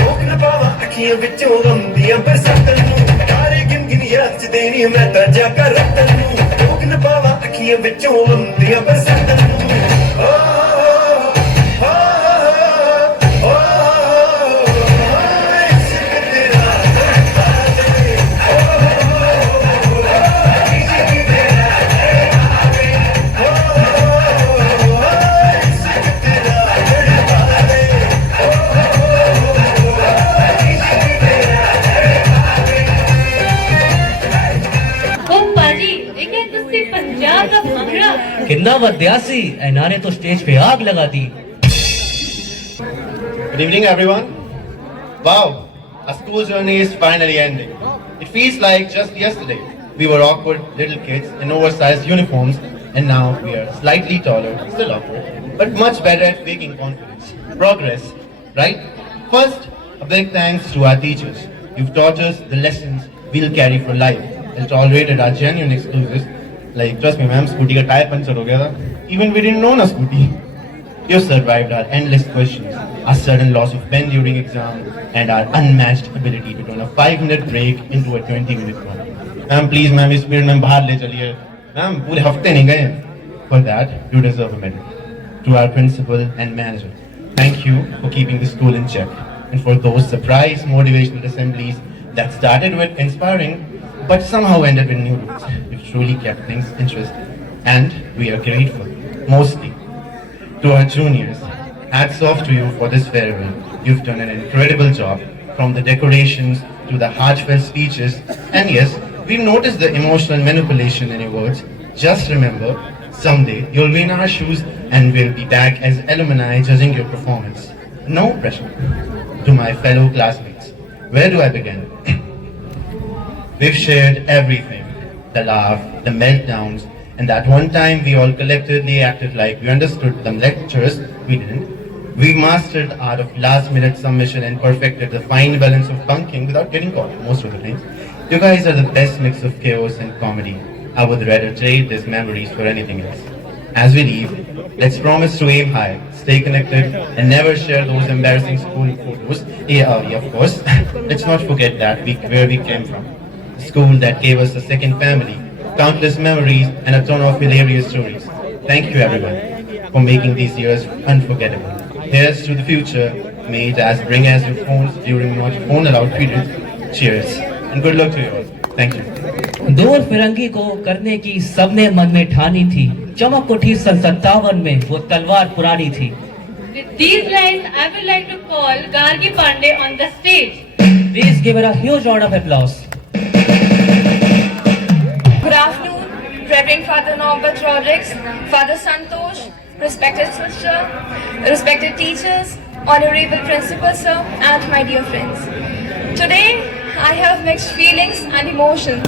रोक न पावा अखियां विचों आंदियां बरसातां नूं तारे गिन याद च तेरी मैं तजा करा रोक न पावा अखियां विचों आंदियां बरसातां नूं कितना 82 ऐना ने तो स्टेज पे आग लगा दी। Good evening, everyone. Wow, our school journey is finally ending. It feels like just yesterday we were awkward little kids in oversized uniforms, and now we are slightly taller, still awkward, but much better at faking confidence. Progress, right? First, a big thanks to our teachers. You've taught us the lessons we'll carry for life. You've tolerated our genuine excuses. Like, trust me, ma'am, scooty ka tire puncture ho gaya tha. Even we didn't own a scooty. You survived our endless questions, our sudden loss of pen during exam, and our unmatched ability to turn a 5-minute break into a 20-minute one. Ma'am, please, ma'am, इस period में बाहर ले चलिए. Ma'am, पूरे हफ्ते नहीं गए. For that, you deserve a medal. To our principal and manager, thank you for keeping the school in check, and for those surprise motivational assemblies that started with inspiring, but somehow ended with new rules. You've truly kept things interesting, and we are grateful, mostly. To our juniors, hats off to you for this farewell. You've done an incredible job, from the decorations to the heartfelt speeches. And yes, we've noticed the emotional manipulation in your words. Just remember, someday you'll be in our shoes and we'll be back as alumni judging your performance. No pressure. To my fellow classmates, where do I begin? We've shared everything. The laugh, the meltdowns, and that one time we all collectively acted like we understood the lectures, we didn't. We mastered the art of last-minute submission and perfected the fine balance of bunking without getting caught most of the times. You guys are the best mix of chaos and comedy. I would rather trade these memories for anything else. As we leave, let's promise to aim high, stay connected, and never share those embarrassing school photos. Yeah, of course. Let's not forget where we came from. The school that gave us a second family, countless memories, and a ton of hilarious stories. Thank you, everyone, for making these years unforgettable. Here's to the future. May it as bring as your phones during not phone allowed periods. Cheers, and good luck to you all. Thank you. दूर फिरंगी को करने की सबने मन में ठानी थी, चमक उठी 57 में वो तलवार पुरानी थी. With these lines, I would like to call Gargi Pandey on the stage. Please give her a huge round of applause. Good afternoon, Reverend Father Norbert Rodrigues, Father Santosh, respected sister, respected teachers, honorable principal sir, and my dear friends. Today, I have mixed feelings and emotions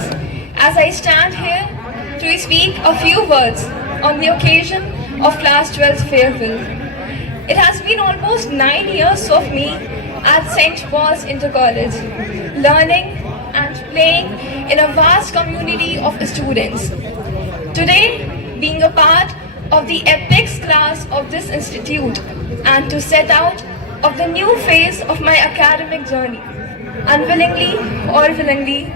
as I stand here to speak a few words on the occasion of class 12th farewell. It has been almost 9 years of me at St. Paul's Inter College, learning and playing in a vast community of students. Today, being a part of the epics class of this institute and to set out of the new phase of my academic journey. Unwillingly or willingly,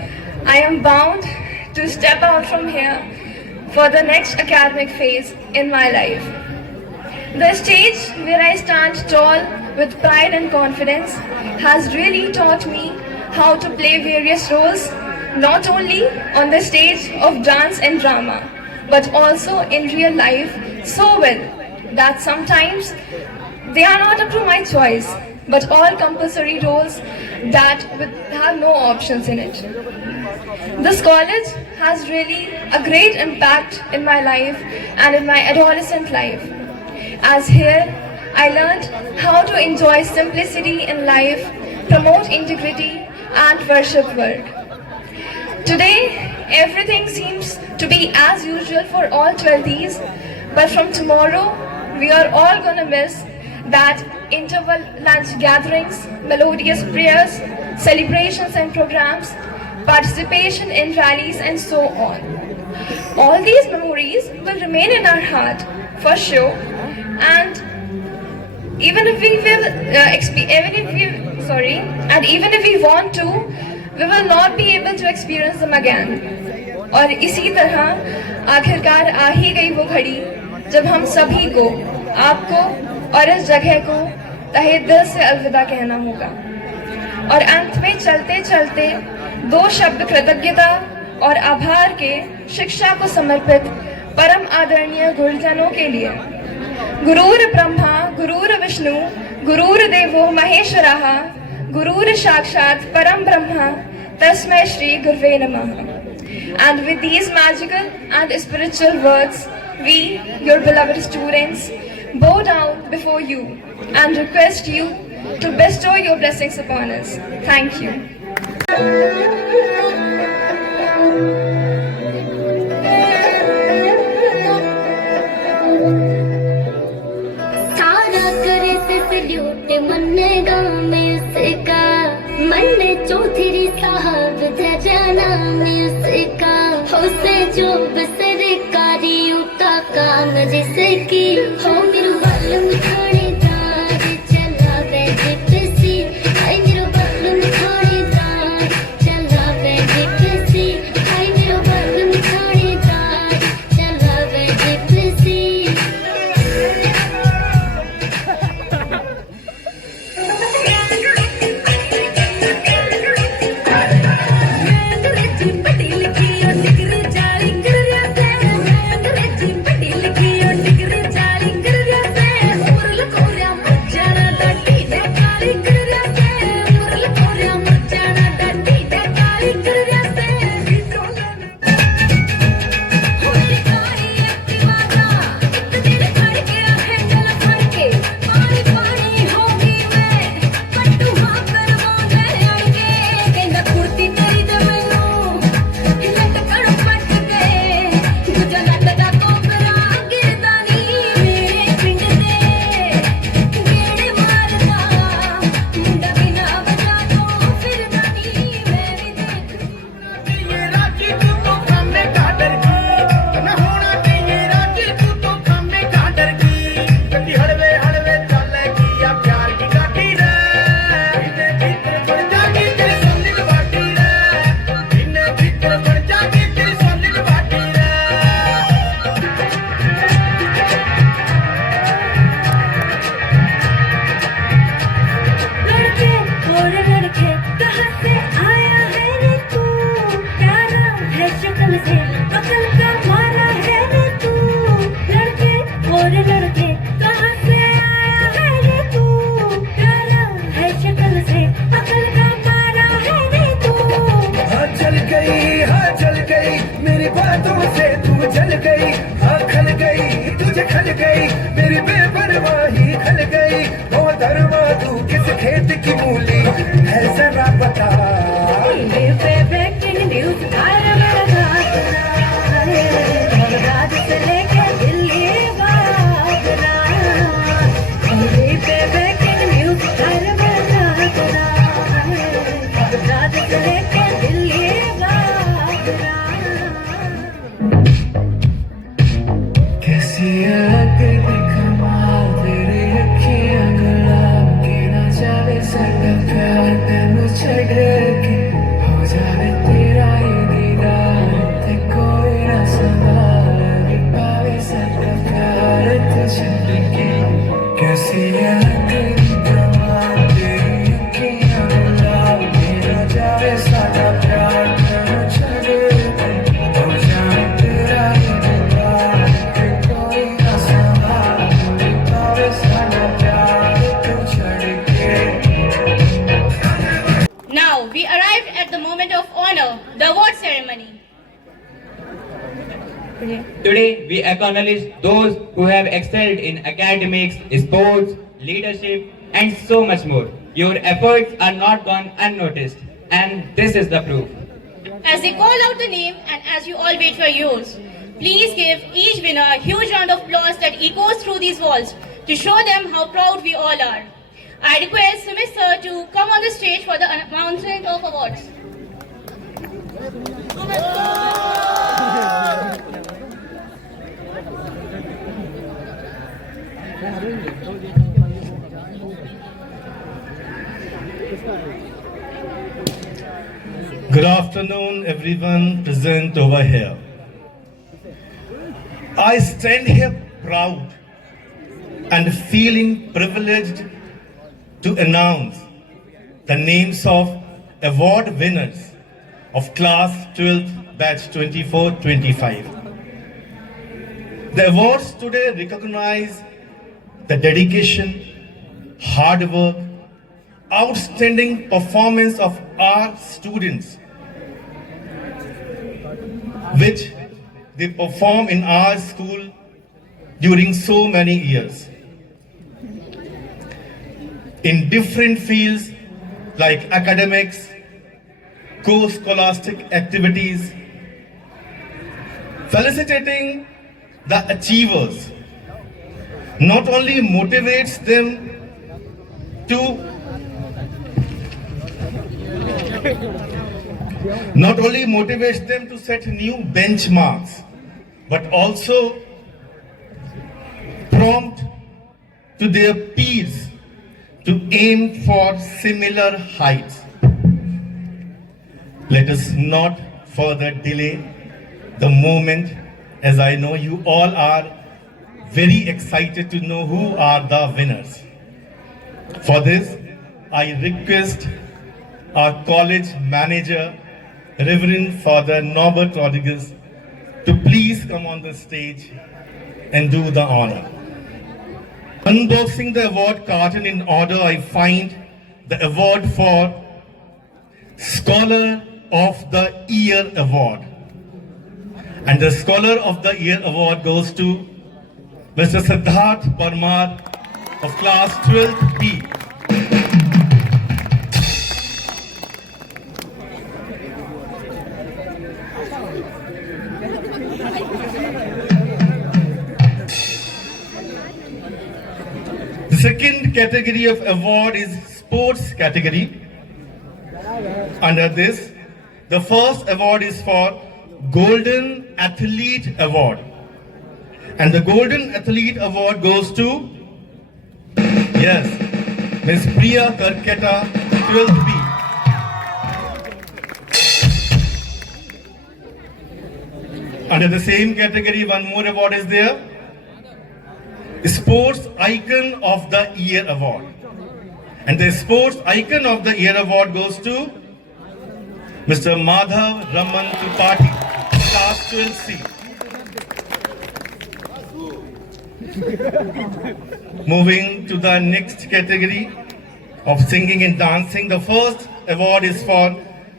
I am bound to step out from here for the next academic phase in my life. The stage where I stand tall with pride and confidence has really taught me how to play various roles, not only on the stage of dance and drama, but also in real life so well that sometimes they are not up to my choice, but all compulsory roles that have no options in it. This college has really a great impact in my life and in my adolescent life, as here I learned how to enjoy simplicity in life, promote integrity and worship work. Today, everything seems to be as usual for all 12ths, but from tomorrow, we are all gonna miss that interval lunch gatherings, melodious prayers, celebrations and programs, participation in rallies and so on. All these memories will remain in our heart for sure, and even if we want to, we will not be able to experience them again. और इसी तरह आखिरकार आ ही गई वो घड़ी जब हम सभी को, आपको और इस जगह को तहे दिल से अलविदा कहना होगा. और अंत में चलते चलते 2 शब्द कृतज्ञता और आभार के शिक्षा को समर्पित परम आदरणीय गुरुजनों के लिए. गुरुर ब्रह्मा गुरुर विष्णु गुरुर देवो महेश्वरः गुरुर साक्षात परम ब्रह्मा तस्मै श्री गुरवे नमः. And with these magical and spiritual words, we, your beloved students, bow down before you and request you to bestow your blessings upon us. Thank you. सारा करे से सल्यूट मन्नेगा मैं उसका, मन्ने चौधरी साहब जना मैं उसका, उसे जो सरकारी उका काम जिसकी हो मेरू बालम थानेदार चला बेजिपसी, हाय मेरू बालम थानेदार चला बेजिपसी, हाय मेरू बालम थानेदार चला बेजिपसी। Now we arrived at the moment of honor, the award ceremony. Today, we acknowledge those who have excelled in academics, sports, leadership, and so much more. Your efforts are not gone unnoticed, and this is the proof. As they call out the name and as you all wait for yours, please give each winner a huge round of applause that echoes through these walls to show them how proud we all are. I request Sumit sir to come on the stage for the announcement of awards. Good afternoon, everyone present over here. I stand here proud and feeling privileged to announce the names of award winners of class 12th batch 24-25. The awards today recognize the dedication, hard work, outstanding performance of our students, which they perform in our school during so many years in different fields like academics, co-scholastic activities. Felicitating the achievers not only motivates them to set new benchmarks, but also prompt to their peers to aim for similar heights. Let us not further delay the moment, as I know you all are very excited to know who are the winners. For this, I request our college manager, Reverend Father Norbert Rodriguez, to please come on the stage and do the honor. Unboxing the award carton in order, I find the award for Scholar of the Year Award. And the Scholar of the Year Award goes to Mr. Siddharth Parmar of class 12th B. The second category of award is sports category. Under this, the first award is for Golden Athlete Award. And the Golden Athlete Award goes to, yes, Miss Priya Karketa, 12th B. Under the same category, one more award is there. Sports Icon of the Year Award. And the Sports Icon of the Year Award goes to Mr. Madhav Raman Tripathi, class 12C. Moving to the next category of singing and dancing, the first award is for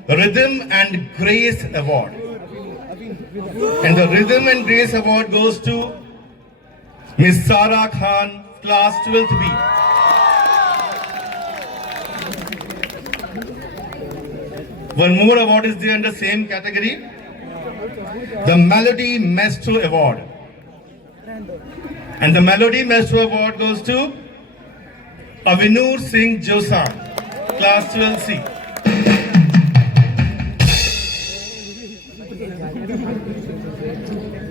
Rhythm and Grace Award. And the Rhythm and Grace Award goes to Miss Sara Khan, class 12th B. One more award is there in the same category, the Melody Maestro Award. And the Melody Maestro Award goes to Avinur Singh Josan, class 12C.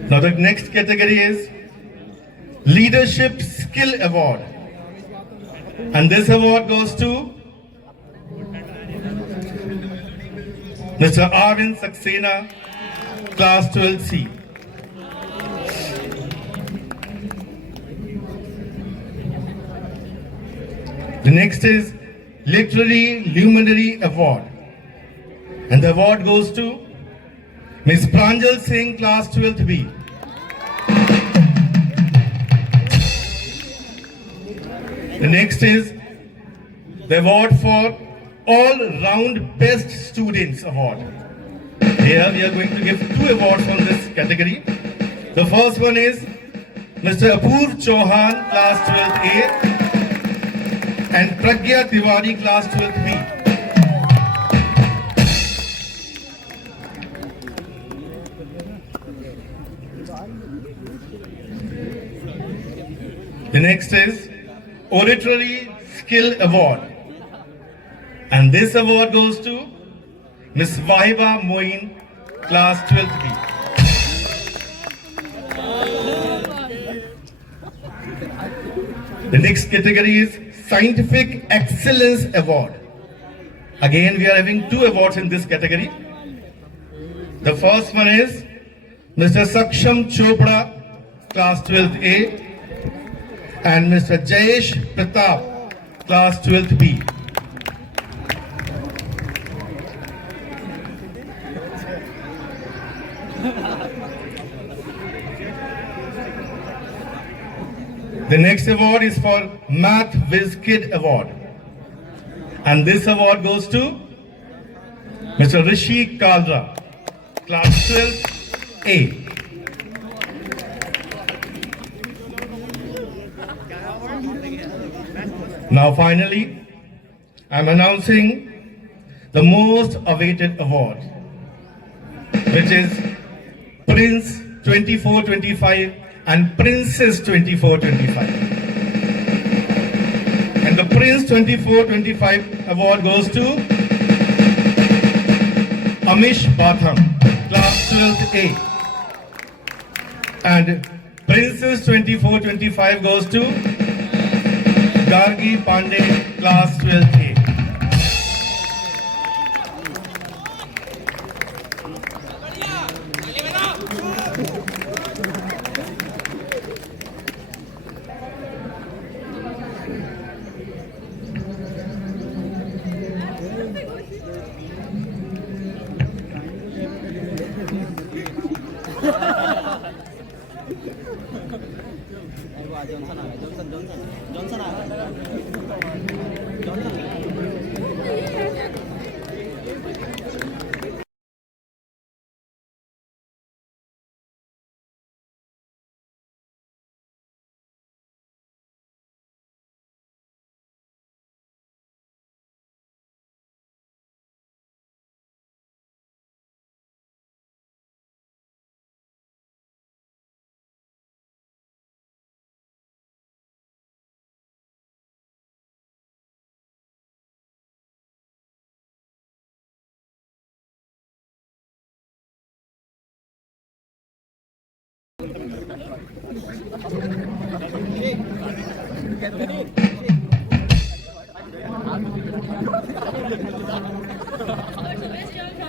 Now the next category is Leadership Skill Award. And this award goes to Mr. Arvind Saxena, class 12C. The next is Literary Luminary Award. And the award goes to Ms. Pranjal Singh, class 12th B. The next is the award for All-Round Best Students Award. Here we are going to give two awards from this category. The first one is Mr. Apurv Chauhan, class 12th A, and Pragya Tiwari, class 12th B. The next is Oratory Skill Award. And this award goes to Miss Wahiba Moin, class 12th B. The next category is Scientific Excellence Award. Again, we are having two awards in this category. The first one is Mr. Saksham Chopra, class 12th A, and Mr. Jayesh Pratap, class 12th B. The next award is for Math Whiz Kid Award. And this award goes to Mr. Rishi Kalra, class 12A. Now finally, I'm announcing the most awaited award, which is Prince 24-25 and Princess 24-25. And the Prince 24-25 award goes to Amish Batham, class 12th A. And Princess 24-25 goes to Gargi Pandey, class 12th A. From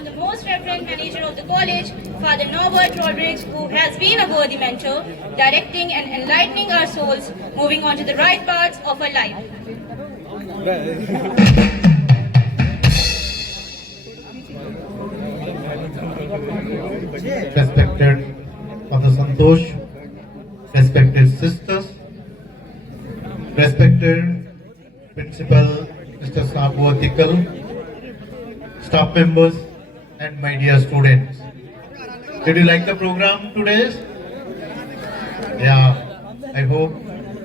the most reverend manager of the college, Father Norbert Rodrigues, who has been a worthy mentor, directing and enlightening our souls, moving on to the right paths of our life. Respected Father Santosh, respected sisters, respected Principal Mr. Sabu Atikal, staff members, and my dear students. Did you like the program today? Yeah, I hope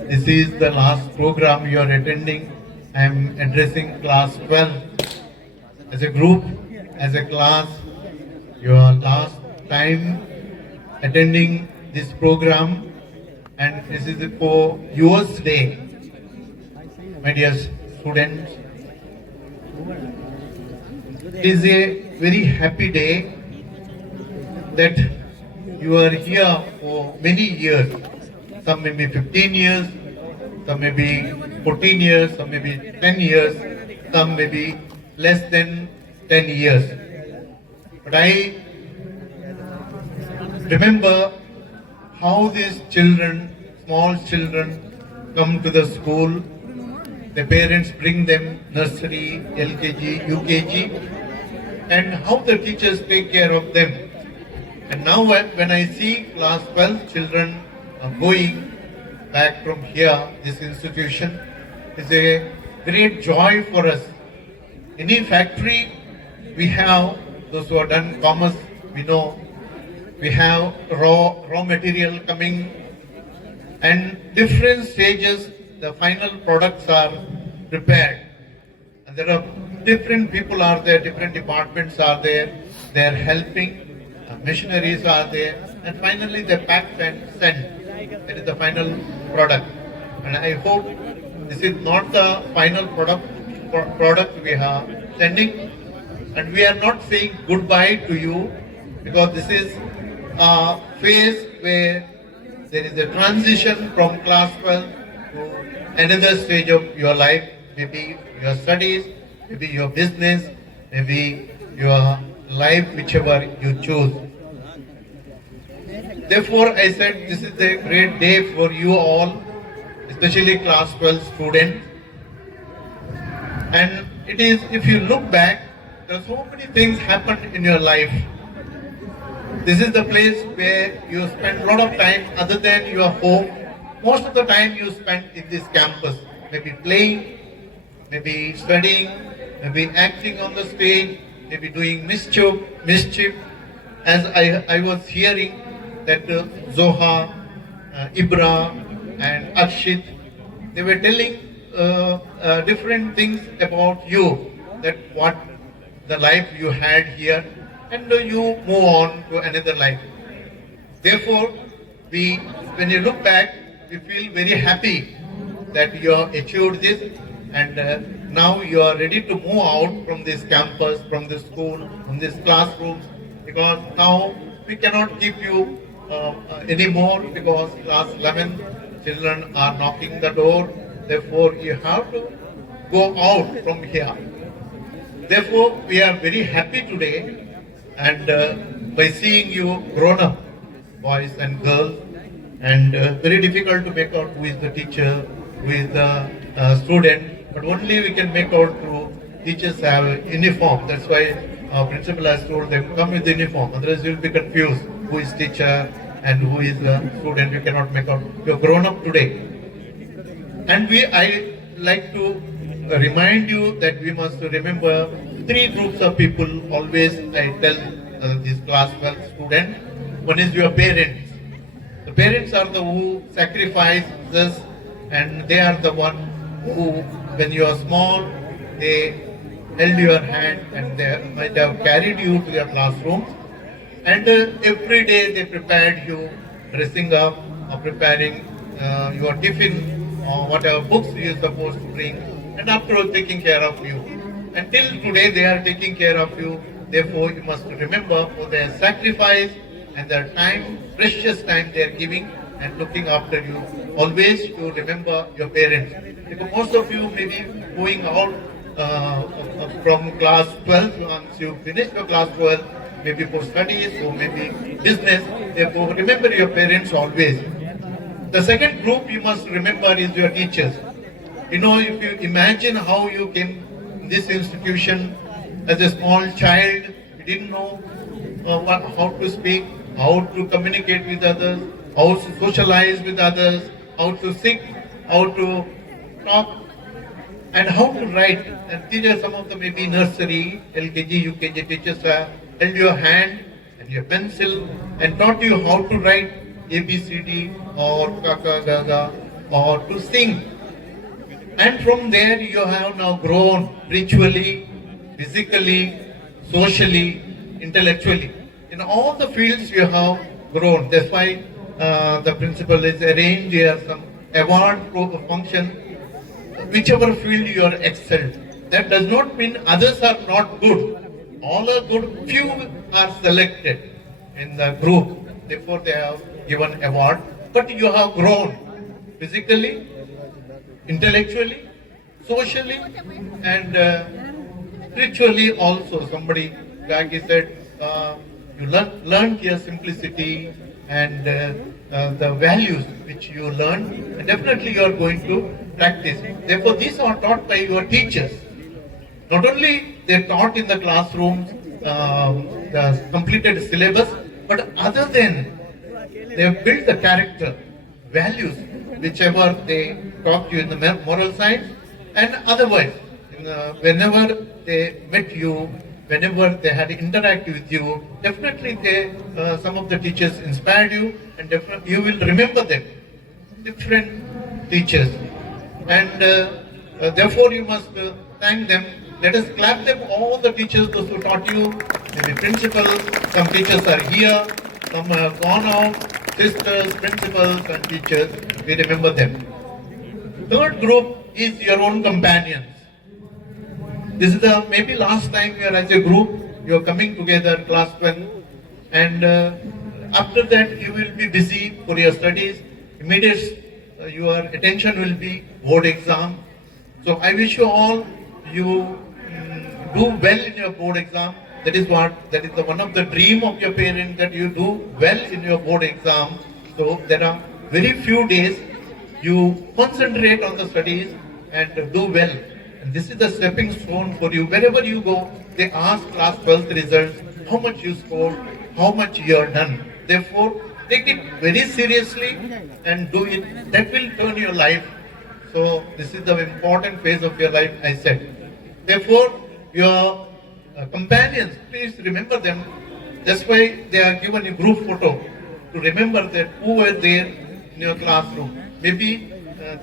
this is the last program you are attending. I am addressing class 12. As a group, as a class, your last time attending this program, and this is for yours day. My dear students, it is a very happy day that you are here for many years. Some may be 15 years, some may be 14 years, some may be 10 years, some may be less than 10 years. But I remember how these children, small children, come to the school. The parents bring them nursery, LKG, UKG, and how the teachers take care of them. And now when I see class 12 children going back from here, this institution, is a great joy for us. Any factory, we have, those who have done commerce, we know, we have raw material coming, and different stages, the final products are prepared. And there are different people are there, different departments are there, they are helping, missionaries are there, and finally they packed and sent. That is the final product. And I hope this is not the final product we are sending, and we are not saying goodbye to you, because this is a phase where there is a transition from class 12 to another stage of your life, maybe your studies, maybe your business, maybe your life, whichever you choose. Therefore, I said this is a great day for you all, especially class 12 students. And it is, if you look back, there are so many things happened in your life. This is the place where you spend a lot of time other than your home. Most of the time you spend in this campus, maybe playing, maybe studying, maybe acting on the stage, maybe doing mischief. As I was hearing that Zoha, Ibra and Akshit, they were telling different things about you, that what the life you had here, and you move on to another life. Therefore, when you look back, we feel very happy that you have achieved this, and now you are ready to move out from this campus, from this school, from this classroom, because now we cannot keep you anymore, because class 11 children are knocking the door. Therefore, you have to go out from here. Therefore, we are very happy today, and by seeing you grown up, boys and girls, and very difficult to make out who is the teacher, who is the student, but only we can make out through teachers have a uniform. That's why our principal has told them, come with the uniform, otherwise you will be confused who is teacher and who is the student. You cannot make out. You are grown up today. And I like to remind you that we must remember 3 groups of people. Always I tell this class 12 students. One is your parents. The parents are the who sacrifices, and they are the one who, when you are small, they held your hand and they might have carried you to their classroom. And every day they prepared you, dressing up or preparing your tiffin or whatever books you are supposed to bring, and after all taking care of you. Until today they are taking care of you. Therefore you must remember for their sacrifice and their time, precious time they are giving and looking after you. Always you remember your parents. Because most of you may be going out from class 12, once you finish your class 12, maybe for studies or maybe business. Therefore remember your parents always. The second group you must remember is your teachers. You know, if you imagine how you came in this institution as a small child, you didn't know how to speak, how to communicate with others, how to socialize with others, how to sit, how to talk, and how to write. And these are some of the maybe nursery, LKG, UKG teachers held your hand and your pencil and taught you how to write ABCD or Kaka Gaga or to sing. And from there you have now grown spiritually, physically, socially, intellectually. In all the fields you have grown. That's why the principal is arranged here some award function, whichever field you are excelled. That does not mean others are not good. All are good, few are selected in the group. Therefore they have given award. But you have grown physically, intellectually, socially, and spiritually also. Somebody, like he said, you learned your simplicity and the values which you learned, and definitely you are going to practice. Therefore, these are taught by your teachers. Not only they are taught in the classrooms, the completed syllabus, but other than they have built the character, values, whichever they taught you in the moral science, and otherwise, whenever they met you, whenever they had interacted with you, definitely some of the teachers inspired you, and definitely you will remember them, different teachers, and therefore you must thank them. Let us clap them, all the teachers, those who taught you, maybe principals, some teachers are here, some have gone out, sisters, principals and teachers, we remember them. Third group is your own companions. This is the maybe last time you are as a group, you are coming together, class 12, and after that you will be busy for your studies. Immediate your attention will be board exam. So I wish you all, you do well in your board exam. That is one of the dream of your parents, that you do well in your board exam. So there are very few days you concentrate on the studies and do well. And this is the stepping stone for you. Wherever you go, they ask class 12th results, how much you scored, how much you are done. Therefore, take it very seriously and do it. That will turn your life. So this is the important phase of your life, I said. Therefore, your companions, please remember them. That's why they are given a group photo to remember that who were there in your classroom. Maybe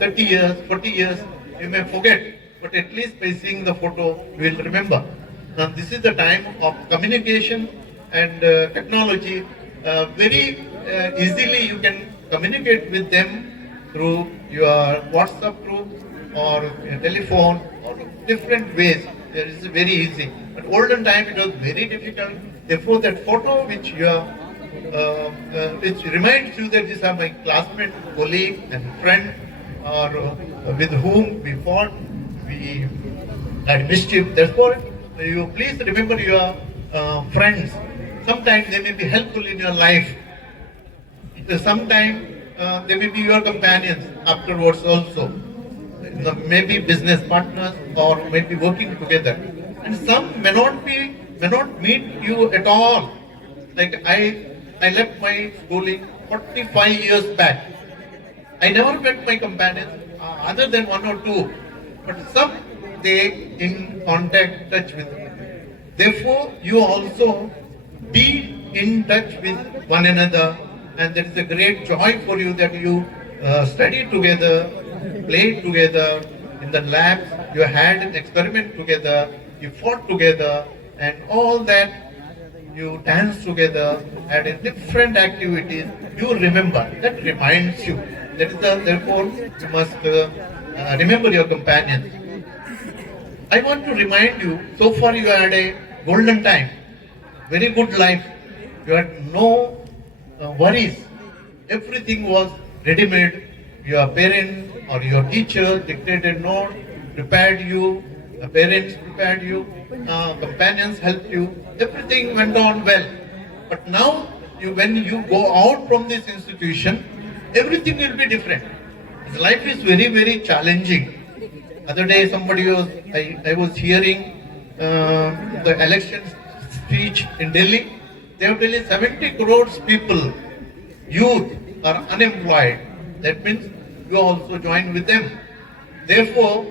30 years, 40 years, you may forget, but at least by seeing the photo, you will remember. Now, this is the time of communication and technology. Very easily you can communicate with them through your WhatsApp group or your telephone or different ways. It is very easy. But olden time it was very difficult. Therefore, that photo which you are, which reminds you that these are my classmate, colleague, and friend, or with whom we fought, we had mischief. Therefore, you please remember your friends. Sometimes they may be helpful in your life. Sometimes they may be your companions afterwards also. Maybe business partners or maybe working together. And some may not meet you at all. Like I left my schooling 45 years back. I never met my companions other than one or two. But some they in contact, touch with me. Therefore, you also be in touch with one another, and there is a great joy for you that you study together, play together in the labs, you had an experiment together, you fought together, and all that, you dance together, and in different activities, you remember. That reminds you. That is therefore, you must remember your companions. I want to remind you, so far you had a golden time, very good life. You had no worries. Everything was ready-made. Your parents or your teacher dictated notes, prepared you, parents prepared you, companions helped you. Everything went on well. But now, when you go out from this institution, everything will be different. Life is very, very challenging. Other day, I was hearing the election speech in Delhi. They are telling 70 crores people, youth, are unemployed. That means you also join with them. Therefore,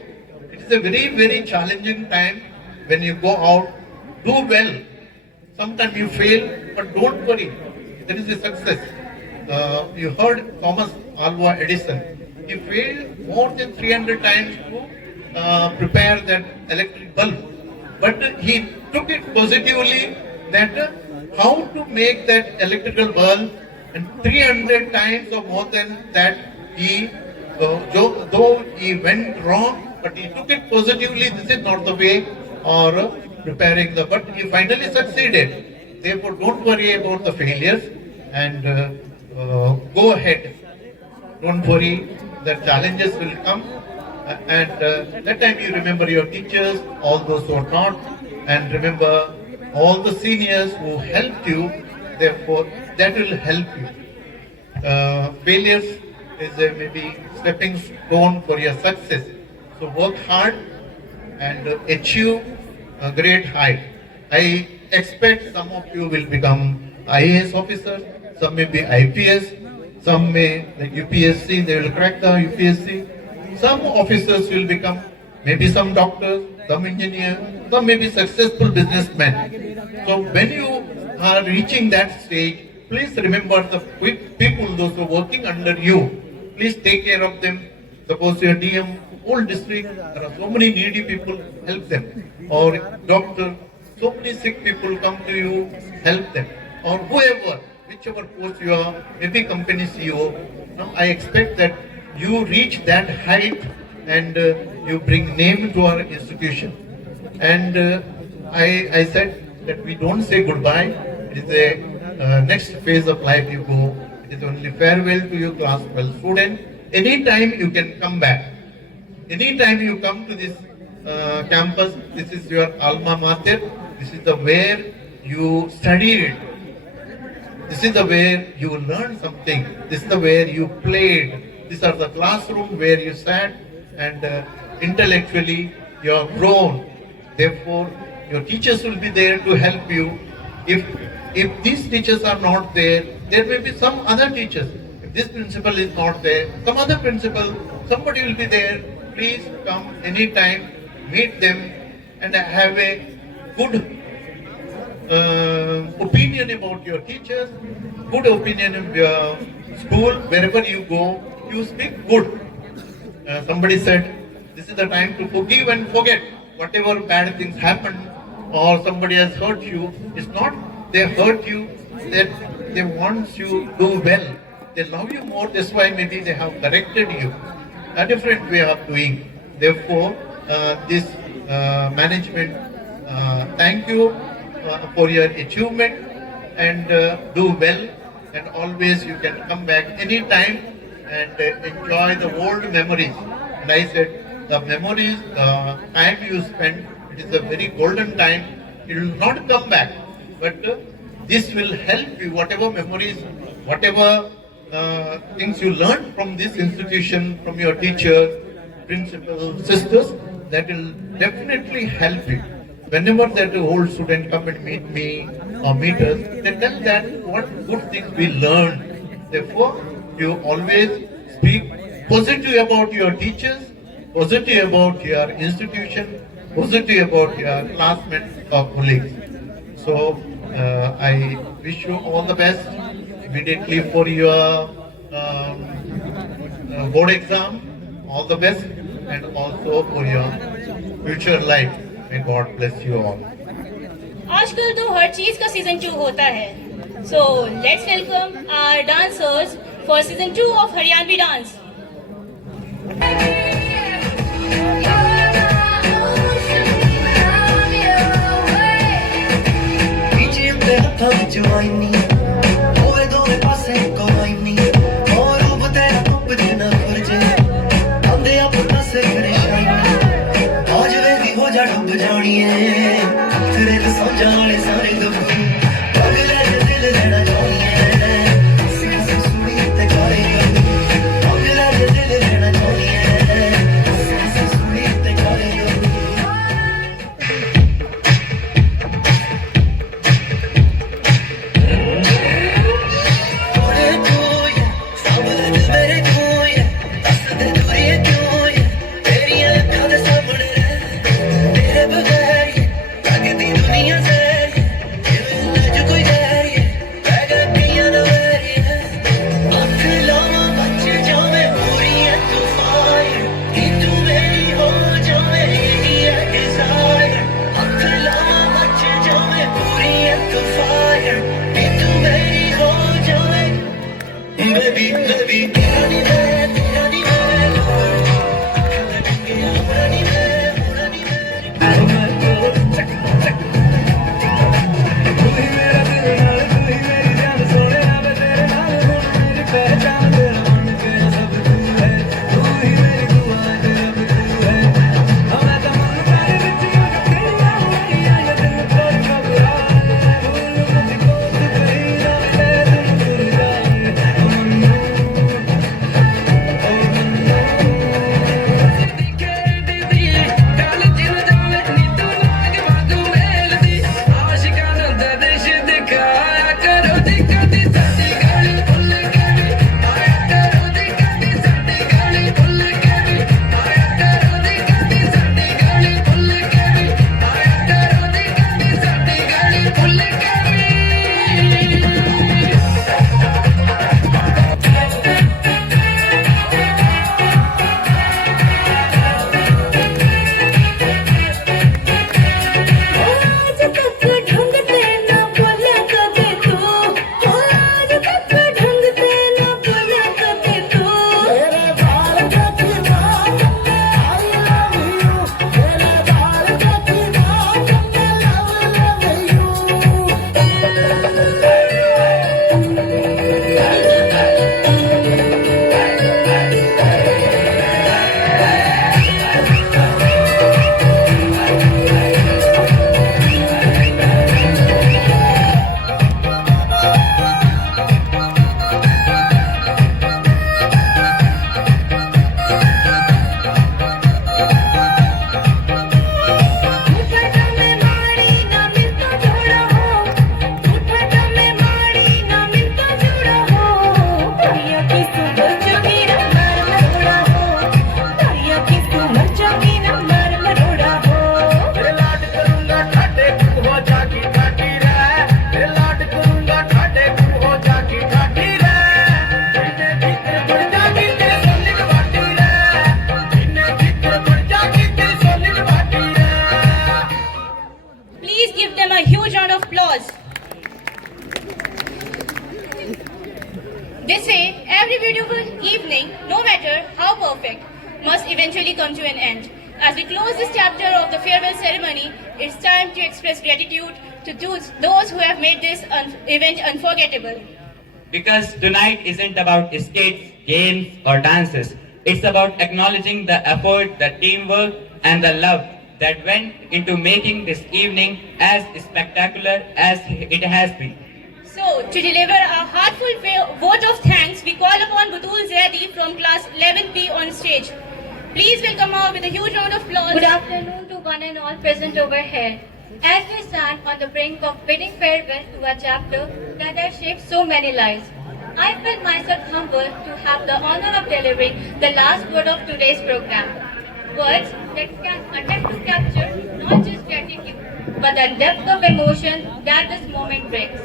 it is a very, very challenging time when you go out. Do well. Sometimes you fail, but don't worry. That is a success. You heard Thomas Alva Edison. He failed more than 300 times to prepare that electric bulb. But he took it positively that how to make that electrical bulb, and 300 times or more than that he, though he went wrong, but he took it positively. This is not the way, or preparing the, but he finally succeeded. Therefore, don't worry about the failures and go ahead. Don't worry, the challenges will come. And that time you remember your teachers, all those who are not, and remember all the seniors who helped you. Therefore, that will help you. Failures is a maybe stepping stone for your success. So work hard and achieve a great height. I expect some of you will become IAS officers, some may be IPS, some may, like UPSC, they will crack the UPSC. Some officers will become maybe some doctors, some engineers, some may be successful businessmen. So when you are reaching that stage, please remember the people, those who are working under you. Please take care of them. Suppose you are DM, whole district, there are so many needy people, help them. Or doctor, so many sick people come to you, help them. Or whoever, whichever post you are, maybe company CEO. Now I expect that you reach that height and you bring name to our institution. And I said that we don't say goodbye. It is a next phase of life you go. It is only farewell to your class 12 student. Anytime you can come back. Anytime you come to this campus, this is your alma mater. This is the where you studied. This is the where you learned something. This is the where you played. These are the classroom where you sat and intellectually you are grown. Therefore, your teachers will be there to help you. If these teachers are not there, there may be some other teachers. If this principal is not there, some other principal, somebody will be there. Please come anytime, meet them, and have a good opinion about your teachers, good opinion of your school. Wherever you go, you speak good. Somebody said, This is the time to forgive and forget whatever bad things happened or somebody has hurt you. It's not they hurt you, that they want you to do well. They love you more, that's why maybe they have corrected you. A different way of doing. Therefore, this management, thank you for your achievement and do well, and always you can come back anytime and enjoy the old memories. And I said, the memories, the time you spend, it is a very golden time. It will not come back, but this will help you, whatever memories, whatever things you learned from this institution, from your teachers, principals, sisters, that will definitely help you. Whenever that old student come and meet me or meet us, they tell that what good things we learned. Therefore, you always speak positive about your teachers, positive about your institution, positive about your classmates or colleagues. So, I wish you all the best immediately for your board exam. All the best, and also for your future life. May God bless you all. आजकल तो हर चीज का season 2 होता है. So let's welcome our dancers for season 2 of Haryanvi dance. ਜਵਾਨੀ ਹੋਵੇ ਦੋਵੇਂ ਪਾਸੇ ਕੋਈ ਨਹੀਂ ਹੋਰ ਰੂਪ ਤੇਰਾ ਧੁੱਪ ਜਿੰਨਾ ਫੁਰਜੇ ਆਂਦੇ ਆਪ ਪਾਸੇ ਕਰੇ ਸ਼ਾਈਨੀ ਆ ਜਵੇ ਵੀ ਹੋ ਜਾ ਡੁੱਬ ਜਾਣੀਏ ਤੇਰੇ ਕਸਾਂ ਵਾਲੇ ਸਾਰੇ ਗੱਭਰੂ ਅਗਲੇ ਦੇ ਦਿਲ ਲੈਣਾ ਚਾਹੀਏ ਸਿੱਖ ਸੁਣੀ ਤੇ ਕਾਲੇ ਗੱਭਰੂ ਅਗਲੇ ਦੇ ਦਿਲ ਲੈਣਾ ਚਾਹੀਏ ਸਿੱਖ ਸੁਣੀ ਤੇ ਕਾਲੇ ਗੱਭਰੂ eventually come to an end. As we close this chapter of the farewell ceremony, it's time to express gratitude to those who have made this event unforgettable. Because tonight isn't about skates, games, or dances. It's about acknowledging the effort, the teamwork, and the love that went into making this evening as spectacular as it has been. So, to deliver a heartfelt vote of thanks, we call upon Butul Zaidi from class 11B on stage. Please welcome her with a huge round of applause. Good afternoon to one and all present over here. As we stand on the brink of bidding farewell to a chapter that has shaped so many lives, I felt myself humbled to have the honor of delivering the last word of today's program. Words that can attempt to capture not just gratitude, but the depth of emotion that this moment brings.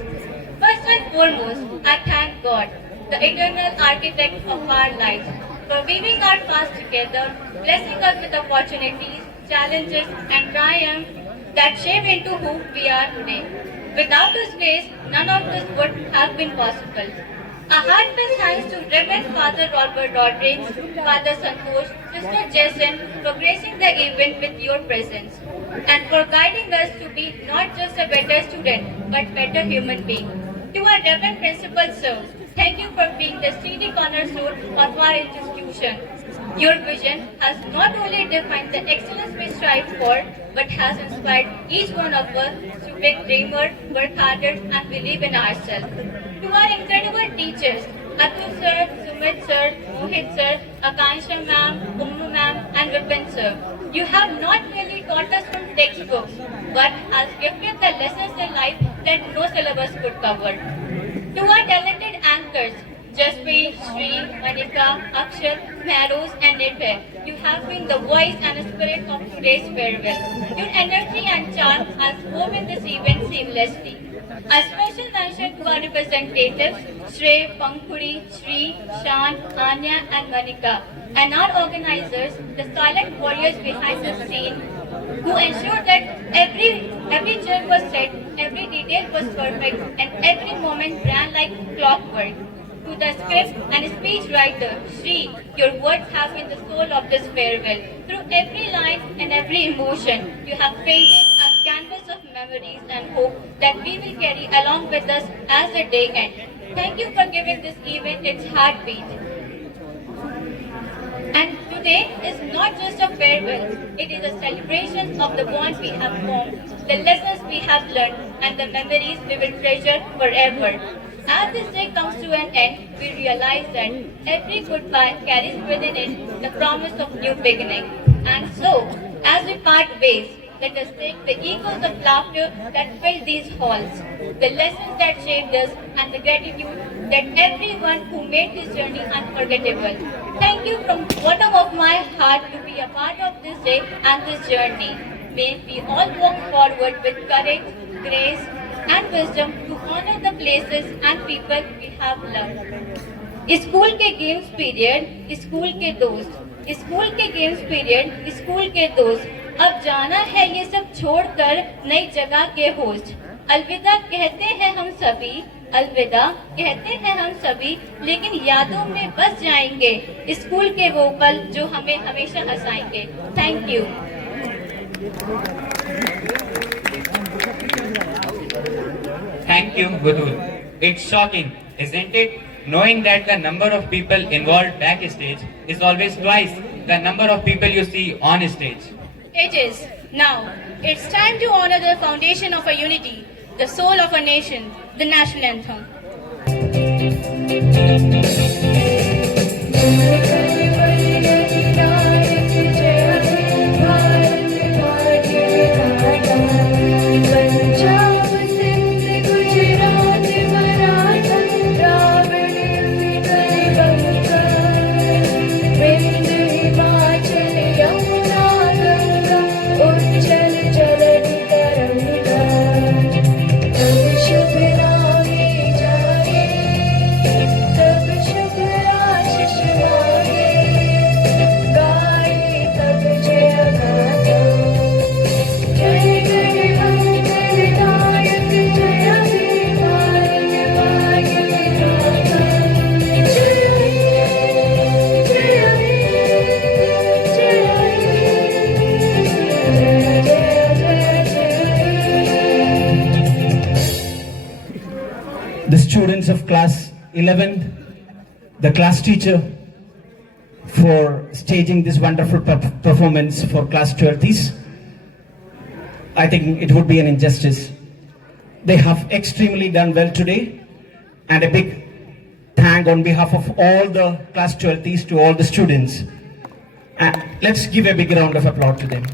First and foremost, I thank God, the eternal architect of our lives, for weaving our paths together, blessing us with opportunities, challenges, and triumphs that shape into who we are today. Without His grace, none of this would have been possible. A heartfelt thanks to Reverend Father Robert Rodriguez, Father Santosh, Sister Jason for gracing the event with your presence and for guiding us to be not just a better student but better human being. To our Reverend Principal Sir, thank you for being the steady cornerstone of our institution. Your vision has not only defined the excellence we strive for, but has inspired each one of us to be dreamer, work harder, and believe in ourselves. To our incredible teachers, Atul Sir, Sumit Sir, Mohit Sir, Akansha Ma'am, Ummu Ma'am, and Vipin Sir, you have not merely taught us from textbooks, but has gifted the lessons in life that no syllabus could cover. To our talented anchors, Jaspreet, Sri, Manika, Akshar, Maros, and Nirbhay, you have been the voice and spirit of today's farewell. Your energy and charm has woven this event seamlessly. A special mention to our representatives, Shrey, Pankhuri, Sri, Shan, Anya, and Manika, and our organizers, the silent warriors behind the scene, who ensured that every joke was set, every detail was perfect, and every moment ran like clockwork. To the script and speech writer, Sri, your words have been the soul of this farewell. Through every line and every emotion, you have painted a canvas of memories and hope that we will carry along with us as the day ends. Thank you for giving this event its heartbeat. And today is not just a farewell, it is a celebration of the bond we have formed, the lessons we have learned, and the memories we will treasure forever. As this day comes to an end, we realize that every goodbye carries within it the promise of new beginning. And so, as we part ways, let us take the echoes of laughter that fill these halls, the lessons that shaped us, and the gratitude that everyone who made this journey unforgettable. Thank you from the bottom of my heart to be a part of this day and this journey. May we all walk forward with courage, grace, and wisdom to honor the places and people we have loved. School के games period school के दोस्त, school के games period school के दोस्त, अब जाना है ये सब छोड़कर नई जगह के होस्ट। अलविदा कहते हैं हम सभी, अलविदा कहते हैं हम सभी, लेकिन यादों में बस जाएंगे स्कूल के वो पल जो हमें हमेशा हंसाएंगे। Thank you. Thank you, Butul. It's shocking, isn't it? Knowing that the number of people involved backstage is always twice the number of people you see on stage. It is. Now, it's time to honor the foundation of our unity, the soul of a nation, the national anthem. शुभ आशीष मांगे students of class 11th, the class teacher for staging this wonderful performance for class 12th. I think it would be an injustice. They have extremely done well today, and a big thank on behalf of all the class 12th to all the students. And let's give a big round of applause to them.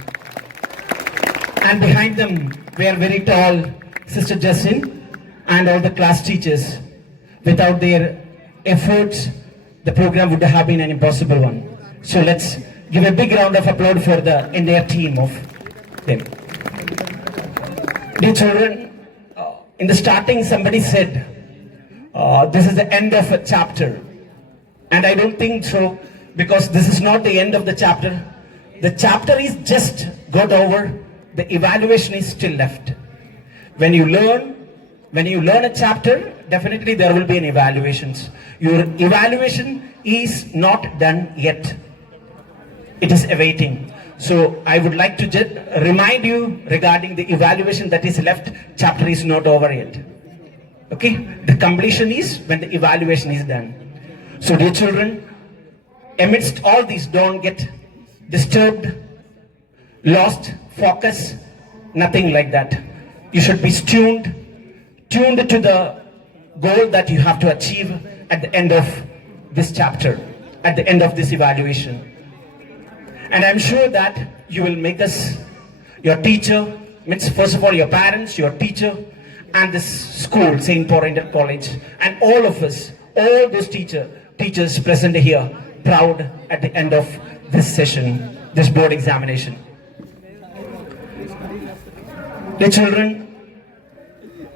And behind them, we are very tall Sister Justin and all the class teachers. Without their efforts, the program would have been an impossible one. So let's give a big round of applause for the entire team of them. Dear children, in the starting somebody said, this is the end of a chapter. And I don't think so, because this is not the end of the chapter. The chapter is just got over, the evaluation is still left. When you learn a chapter, definitely there will be an evaluations. Your evaluation is not done yet. It is awaiting. So I would like to just remind you regarding the evaluation that is left, chapter is not over yet. Okay, the completion is when the evaluation is done. So dear children, amidst all these, don't get disturbed, lost focus, nothing like that. You should be tuned to the goal that you have to achieve at the end of this chapter, at the end of this evaluation. And I'm sure that you will make us your teacher, means first of all your parents, your teacher, and this school, St. Paul Inter College, and all of us, all those teachers present here, proud at the end of this session, this board examination. Dear children,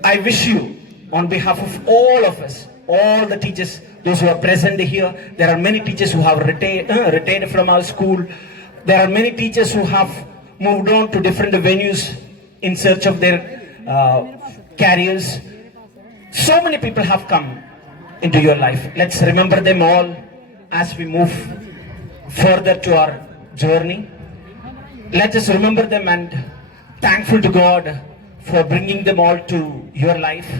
I wish you, on behalf of all of us, all the teachers, those who are present here, there are many teachers who have retired from our school. There are many teachers who have moved on to different venues in search of their careers. So many people have come into your life. Let's remember them all as we move further to our journey. Let us remember them and thankful to God for bringing them all to your life.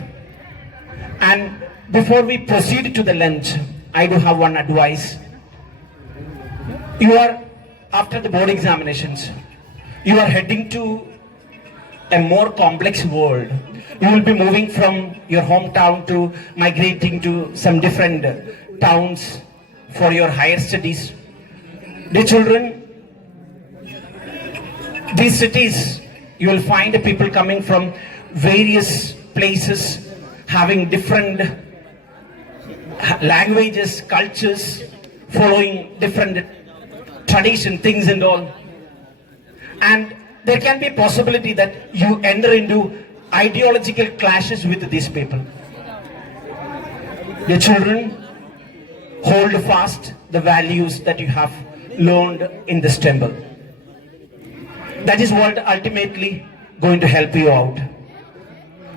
And before we proceed to the lunch, I do have one advice. You are, after the board examinations, you are heading to a more complex world. You will be moving from your hometown to migrating to some different towns for your higher studies. Dear children, these cities, you will find people coming from various places, having different languages, cultures, following different tradition, things and all. And there can be a possibility that you enter into ideological clashes with these people. Your children, hold fast the values that you have learned in this temple. That is what ultimately going to help you out.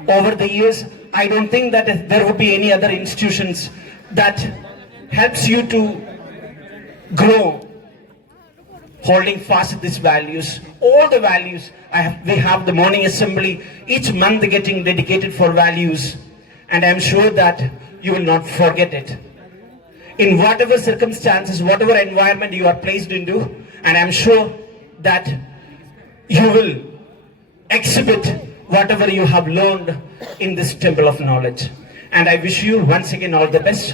Over the years, I don't think that there would be any other institutions that helps you to grow, holding fast these values. All the values, we have the morning assembly, each month getting dedicated for values. And I'm sure that you will not forget it. In whatever circumstances, whatever environment you are placed into, and I'm sure that you will exhibit whatever you have learned in this temple of knowledge. And I wish you once again all the best.